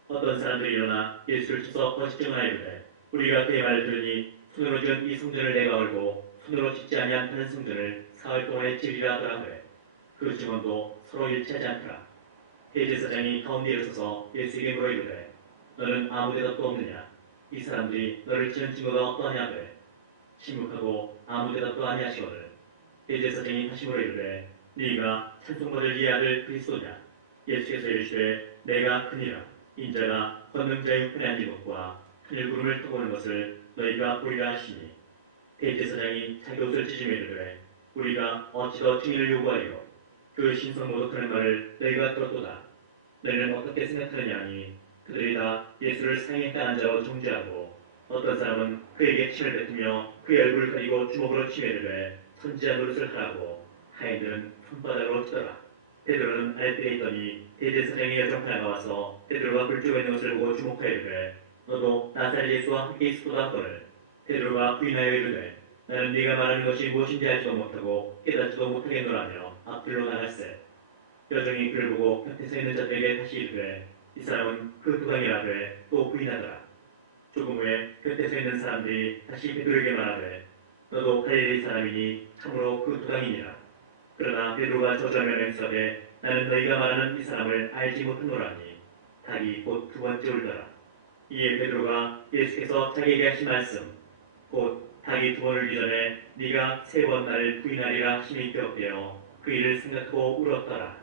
어떤 사람들이 일어나 예수를 쳐서 거짓 증언하이르되 우리가 그의 말을 들으니 손으로 지은 이 성전을 내가 얼고 손으로 짓지 아니한 다른 성전을 사흘 동안에 지으리라 하더라 하되 그 증언도 서로 일치하지 않더라. 대제사장이 가운데 일어서서 예수에게 물어 이르되 너는 아무 대답도 없느냐. 이 사람들이 너를 치는 증거가 어떠하냐 하되 침묵하고 아무 대답도 아니하시거든 대제사장이 다시 물어 이르되 네가 찬송받을 이 아들 그리스도냐. 예수께서 이르시되 내가 그니라. 인자가 권능자의 우편에 앉은 것과 하늘 구름을 타고 오는 것을 너희가 보리라 하시니 대제사장이 자기 옷을 찢으며 이르되 우리가 어찌 더 증인을 요구하리요. 그 신성 모독하는 말을 너희가 들었도다. 너희는 어떻게 생각하느냐 하니 그들이 다 예수를 상행당한 자로 정죄하고 어떤 사람은 그에게 침을 뱉으며 그의 얼굴을 가리고 주먹으로 치며 이르되 선지자 노릇을 하라고 하인들은 손바닥으로 치더라. 베드로는 아랫뜰에 있더니 대제사장의 여종 하나가 와서 베드로가 굴주고 있는 것을 보고 주목하여 이르되 너도 나사렛 예수와 함께 있었도다 하거늘 베드로가 부인하여 이르되 나는 네가 말하는 것이 무엇인지 알지도 못하고 깨닫지도 못하겠노라며 앞길로 나갔세. 여종이 그를 보고 곁에 서 있는 자들에게 다시 이르되 이 사람은 그 두강이라되 또 부인하더라. 조금 후에 곁에 서 있는 사람들이 다시 베드로에게 말하되 너도 갈릴리 사람이니 참으로 그 두강이니라. 그러나 베드로가 저주하며 맹세하되 나는 너희가 말하는 이 사람을 알지 못하노라니 닭이 곧 두 번째 울더라. 이에 베드로가 예수께서 자기에게 하신 말씀 곧 닭이 두 번 울기 전에 네가 세 번 나를 부인하리라 하심이 기억되어 그 일을 생각하고 울었더라.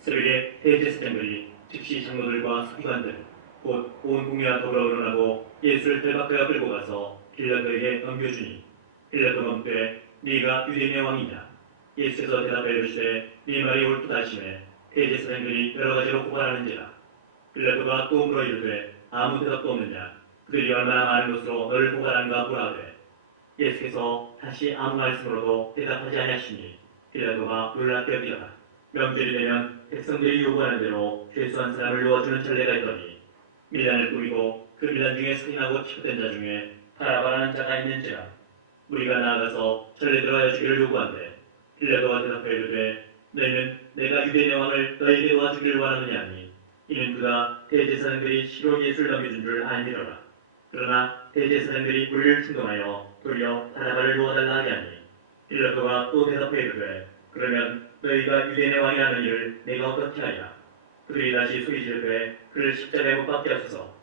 새벽에 대제사장들이 즉시 장로들과 서기관들 곧 온 국민과 더불어 의논하고 예수를 들박하여 끌고 가서 빌라도에게 넘겨주니 빌라도가 묻되 네가 유대인의 왕이냐. 예수께서 대답하여 이르시되 네 말이 옳도다 하시매 대제사장들이 여러 가지로 고발하는지라. 빌라도가 또 물어 이르되 아무 대답도 없느냐. 그들이 얼마나 많은 것으로 너를 고발하는가 보라되 예수께서 다시 아무 말씀으로도 대답하지 아니하시니 빌라도가 놀랍게 여기더라. 명절이 되면 백성들이 요구하는 대로 죄수한 사람을 놓아주는 전례가 있더니 밀란을 꾸미고 그 밀란 중에 살인하고 치부된 자 중에 바라바라는 자가 있는지라. 우리가 나아가서 전례대로 하여 주기를 요구한대 빌라도가 대답하여 이르되 너희는 내가 유대인의 왕을 너희에게 놓아주기를 원하느냐 하니 이는 그가 대제사장들이 시로 예수를 넘겨준 줄 알미러라. 그러나 대제사장들이 우리를 충동하여 도리어 바라바를 놓아달라 하게 하니 빌라도가 또 대답하여 이르되 그러면 너희가 유대인의 왕이라는 일을 내가 어떻게 하랴. 그들이 다시 소리 지르되 그를 십자가에 못 박게 하소서.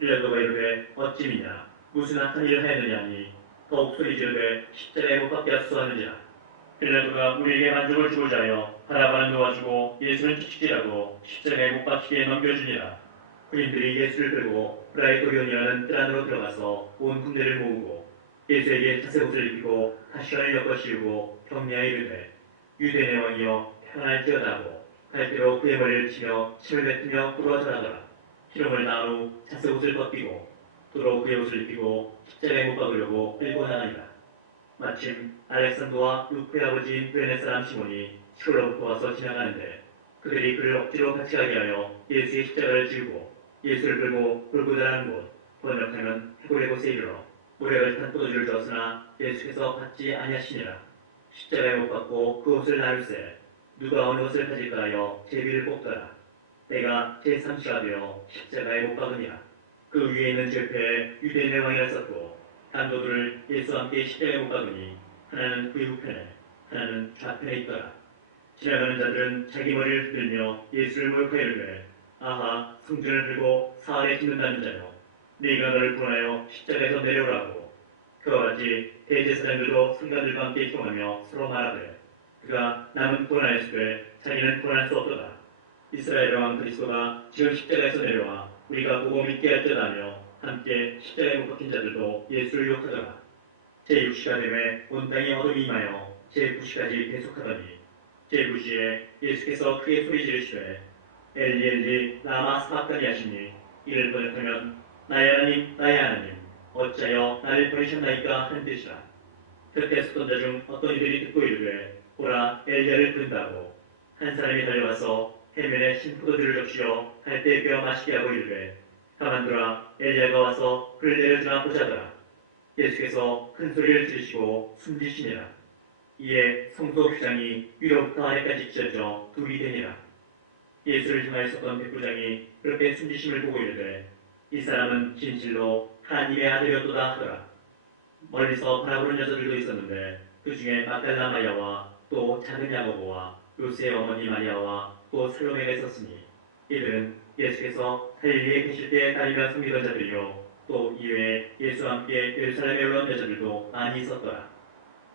빌라도가 이르되 어찌 믿냐 무슨 악한 일을 하였느냐 하니 더욱 소리 지르되 십자가에 못 박게 하소서 하느니라. 빌라도가 우리에게 만족을 주고자 하여 바라바는 놓아주고 예수는 죽이라고 십자가에 못 박히게 넘겨주니라. 군인들이 예수를 끌고 프라이토리온이라는 뜰 안으로 들어가서 온 군대를 모으고 예수에게 자색옷을 입히고 가시관을 엮어 씌우고 격려하여 이르되 유대인의 왕이여 평안할지어다 하고 갈대로 그의 머리를 치며 침을 뱉으며 꿇어 절하더라. 희롱을 당한 후 자색옷을 벗기고 도로 그의 옷을 입히고 십자가에 못 박으려고 끌고 나가니라. 마침 알렉산더와 루크의 아버지인 브레네 사람 시몬이 시골로부터 와서 지나가는데 그들이 그를 억지로 같이 가게 하여 예수의 십자가를 지우고 예수를 끌고 골고다라는 곳 번역하면 해골의 곳에 이르러 모래를 탄 포도주를 줬으나 예수께서 받지 아니하시니라. 십자가에 못 박고 그 옷을 나눌세 누가 어느 옷을 가질까 하여 제비를 뽑더라. 때가 제3시가 되어 십자가에 못 박으니라. 그 위에 있는 절패에 유대인의 왕이라 썼고 단도들을 예수와 함께 십자가에 못 박으니 하나는 그 우편에 하나는 좌편에 있더라. 지나가는 자들은 자기 머리를 흔들며 예수를 모욕하여 이르되 아하 성전을 들고 사흘에 짓는다는 자여 네가 너를 구원하여 십자가에서 내려오라고. 그와 같이 대제사장들도 선관들과 함께 통하며 서로 말하되 그가 남은 구원하였으되 자기는 구원할 수 없도다. 이스라엘의 왕 그리스도가 지금 십자가에서 내려와 우리가 보고 믿게 할지라며 함께 십자가에 못 박힌 자들도 예수를 욕하더라. 제6시가 되매 온 땅에 어둠이 임하여 제9시까지 계속하더니 제9시에 예수께서 크게 소리 지르시되 엘리 엘리 라마 사박다니 하시니 이를 번역하면 나의 하나님 어찌하여 나를 버리셨나이까 하는 뜻이라. 곁에 서던 자 중 어떤 이들이 듣고 이르되 보라 엘리야를 부른다고. 한 사람이 달려와서 해면에 신포도주를 적시어 갈대에 빼어 마시게 하고 이르되 가만두라 엘리야가 와서 그를 내려주나 보자더라. 예수께서 큰 소리를 지르시고 숨지시니라. 이에 성소 규장이 위로부터 아래까지 찢어져 둘이 되니라. 예수를 향하여 섰던 백부장이 그렇게 숨지심을 보고 이르되 이 사람은 진실로 하나님의 아들이었도다 하더라. 멀리서 바라보는 여자들도 있었는데 그 중에 막달라 마리아와 또 작은 야고보와 요새의 어머니 마리아와 또 살로메가 있었으니 이들은 예수께서 갈릴리에 계실 때 다니며 섬기던 자들이요 또 이외에 예수와 함께 예루살렘에 올라온 여자들도 많이 있었더라.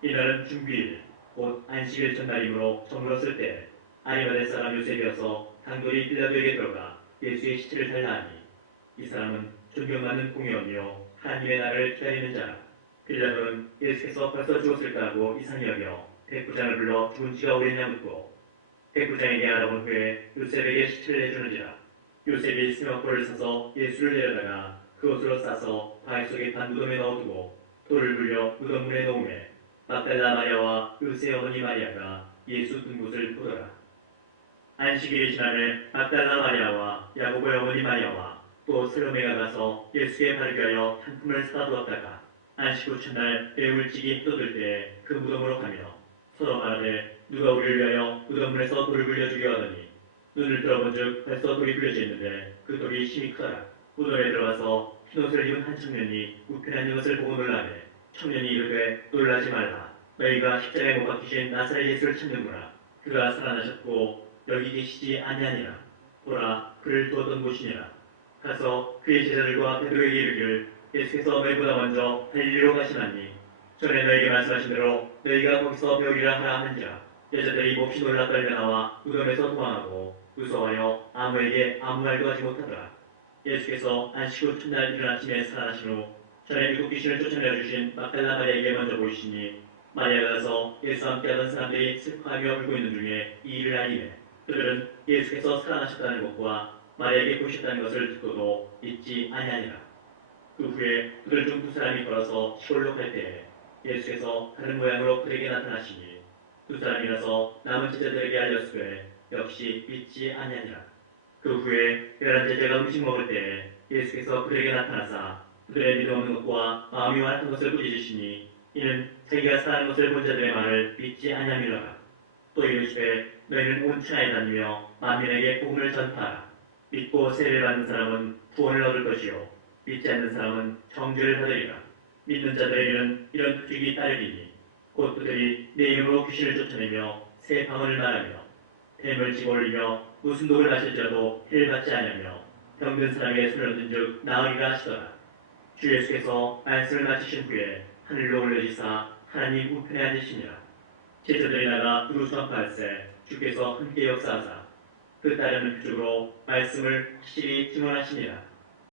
이날은 중비일 곧 안식일 전날이므로 저물었을 때 아리마대 사람 요셉이어서 단돌이 빌라도에게 들어가 예수의 시체를 달라 하니 이 사람은 존경받는 공의원이요 하나님의 나라를 기다리는 자라. 빌라도는 예수께서 벌써 죽었을까 하고 이상히 여겨 백부장을 불러 죽은 지가 오래냐 묻고 백부장에게 알아본 후에 요셉에게 시체를 내주는지라. 요셉이 수면포를 사서 예수를 내려다가 그것으로 싸서 바위 속에 반 무덤에 넣어두고 돌을 굴려 무덤문에 놓으매 막달라 마리아와 요새의 어머니 마리아가 예수 둔 곳을 보더라. 안식일이 지나매 막달라 마리아와 야고보의 어머니 마리아와 또 살로메가 가서 예수께 바르게 하여 한 품을 사다 두었다가 안식 후 첫날 배울직이 떠들 때 그 무덤으로 가며 서로 말하되 누가 우리를 위하여 무덤 문에서 돌을 굴려 주려 하더니 눈을 들어본즉 벌써 돌이 굴려져 있는데 그 돌이 심히 크더라. 무덤에 들어가서 흰옷을 입은 한 청년이 우편에 앉은 것을 보고 놀라매 청년이 이르되 놀라지 말라. 너희가 십자가에 못 박히신 나사렛 예수를 찾는구나. 그가 살아나셨고 여기 계시지 아니하니라. 보라 그를 두었던 곳이니라. 가서 그의 제자들과 베드로에게 이르기를 예수께서 너희보다 먼저 갈릴리로 가시나니 전에 너희에게 말씀하신 대로 너희가 거기서 배우리라 하라 하는지라. 여자들이 몹시 놀라 떨며 나와 무덤에서 도망하고 무서워하여 아무에게 아무 말도 하지 못하더라. 예수께서 안식 후 첫날 이른 아침에 살아나신 후 전에 일곱 귀신을 쫓아내 주신 막달라 마리아에게 먼저 보이시니 마리아가 가서 예수와 함께하던 사람들이 슬퍼하며 울고 있는 중에 이 일을 알리매 그들은 예수께서 살아나셨다는 것과 마리아에게 보셨다는 것을 듣고도 믿지 아니하니라. 그 후에 그들 중 두 사람이 걸어서 시골로 갈 때에 예수께서 다른 모양으로 그에게 나타나시니 두 사람이라서 남은 제자들에게 알렸으되 역시 믿지 아니하니라. 그 후에 11제자가 음식 먹을 때에 예수께서 그들에게 나타나사 그들의 믿음 없는 것과 마음이 완악한 것을 꾸짖으시니 이는 자기가 사는 것을 본 자들의 말을 믿지 아니함이로라. 또 이르시되 너희는 온 천하에 다니며 만민에게 복음을 전파하라. 믿고 세례를 받는 사람은 구원을 얻을 것이요 믿지 않는 사람은 정죄를 받으리라. 믿는 자들에게는 이런 표적이 따르리니 곧 그들이 내 이름으로 귀신을 쫓아내며 새 방언을 말하며 뱀을 집어올리며 무슨 독을 마실지라도 해를 받지 아니하며 병든 사람에게 손을 얹은즉 나으리라 하시더라. 주 예수께서 말씀을 마치신 후에 하늘로 올려지사 하나님 우편에 앉으시니라. 제자들이 나가 두루 전파할세 주께서 함께 역사하사 그 따르는 표적으로 말씀을 확실히 증언하시니라.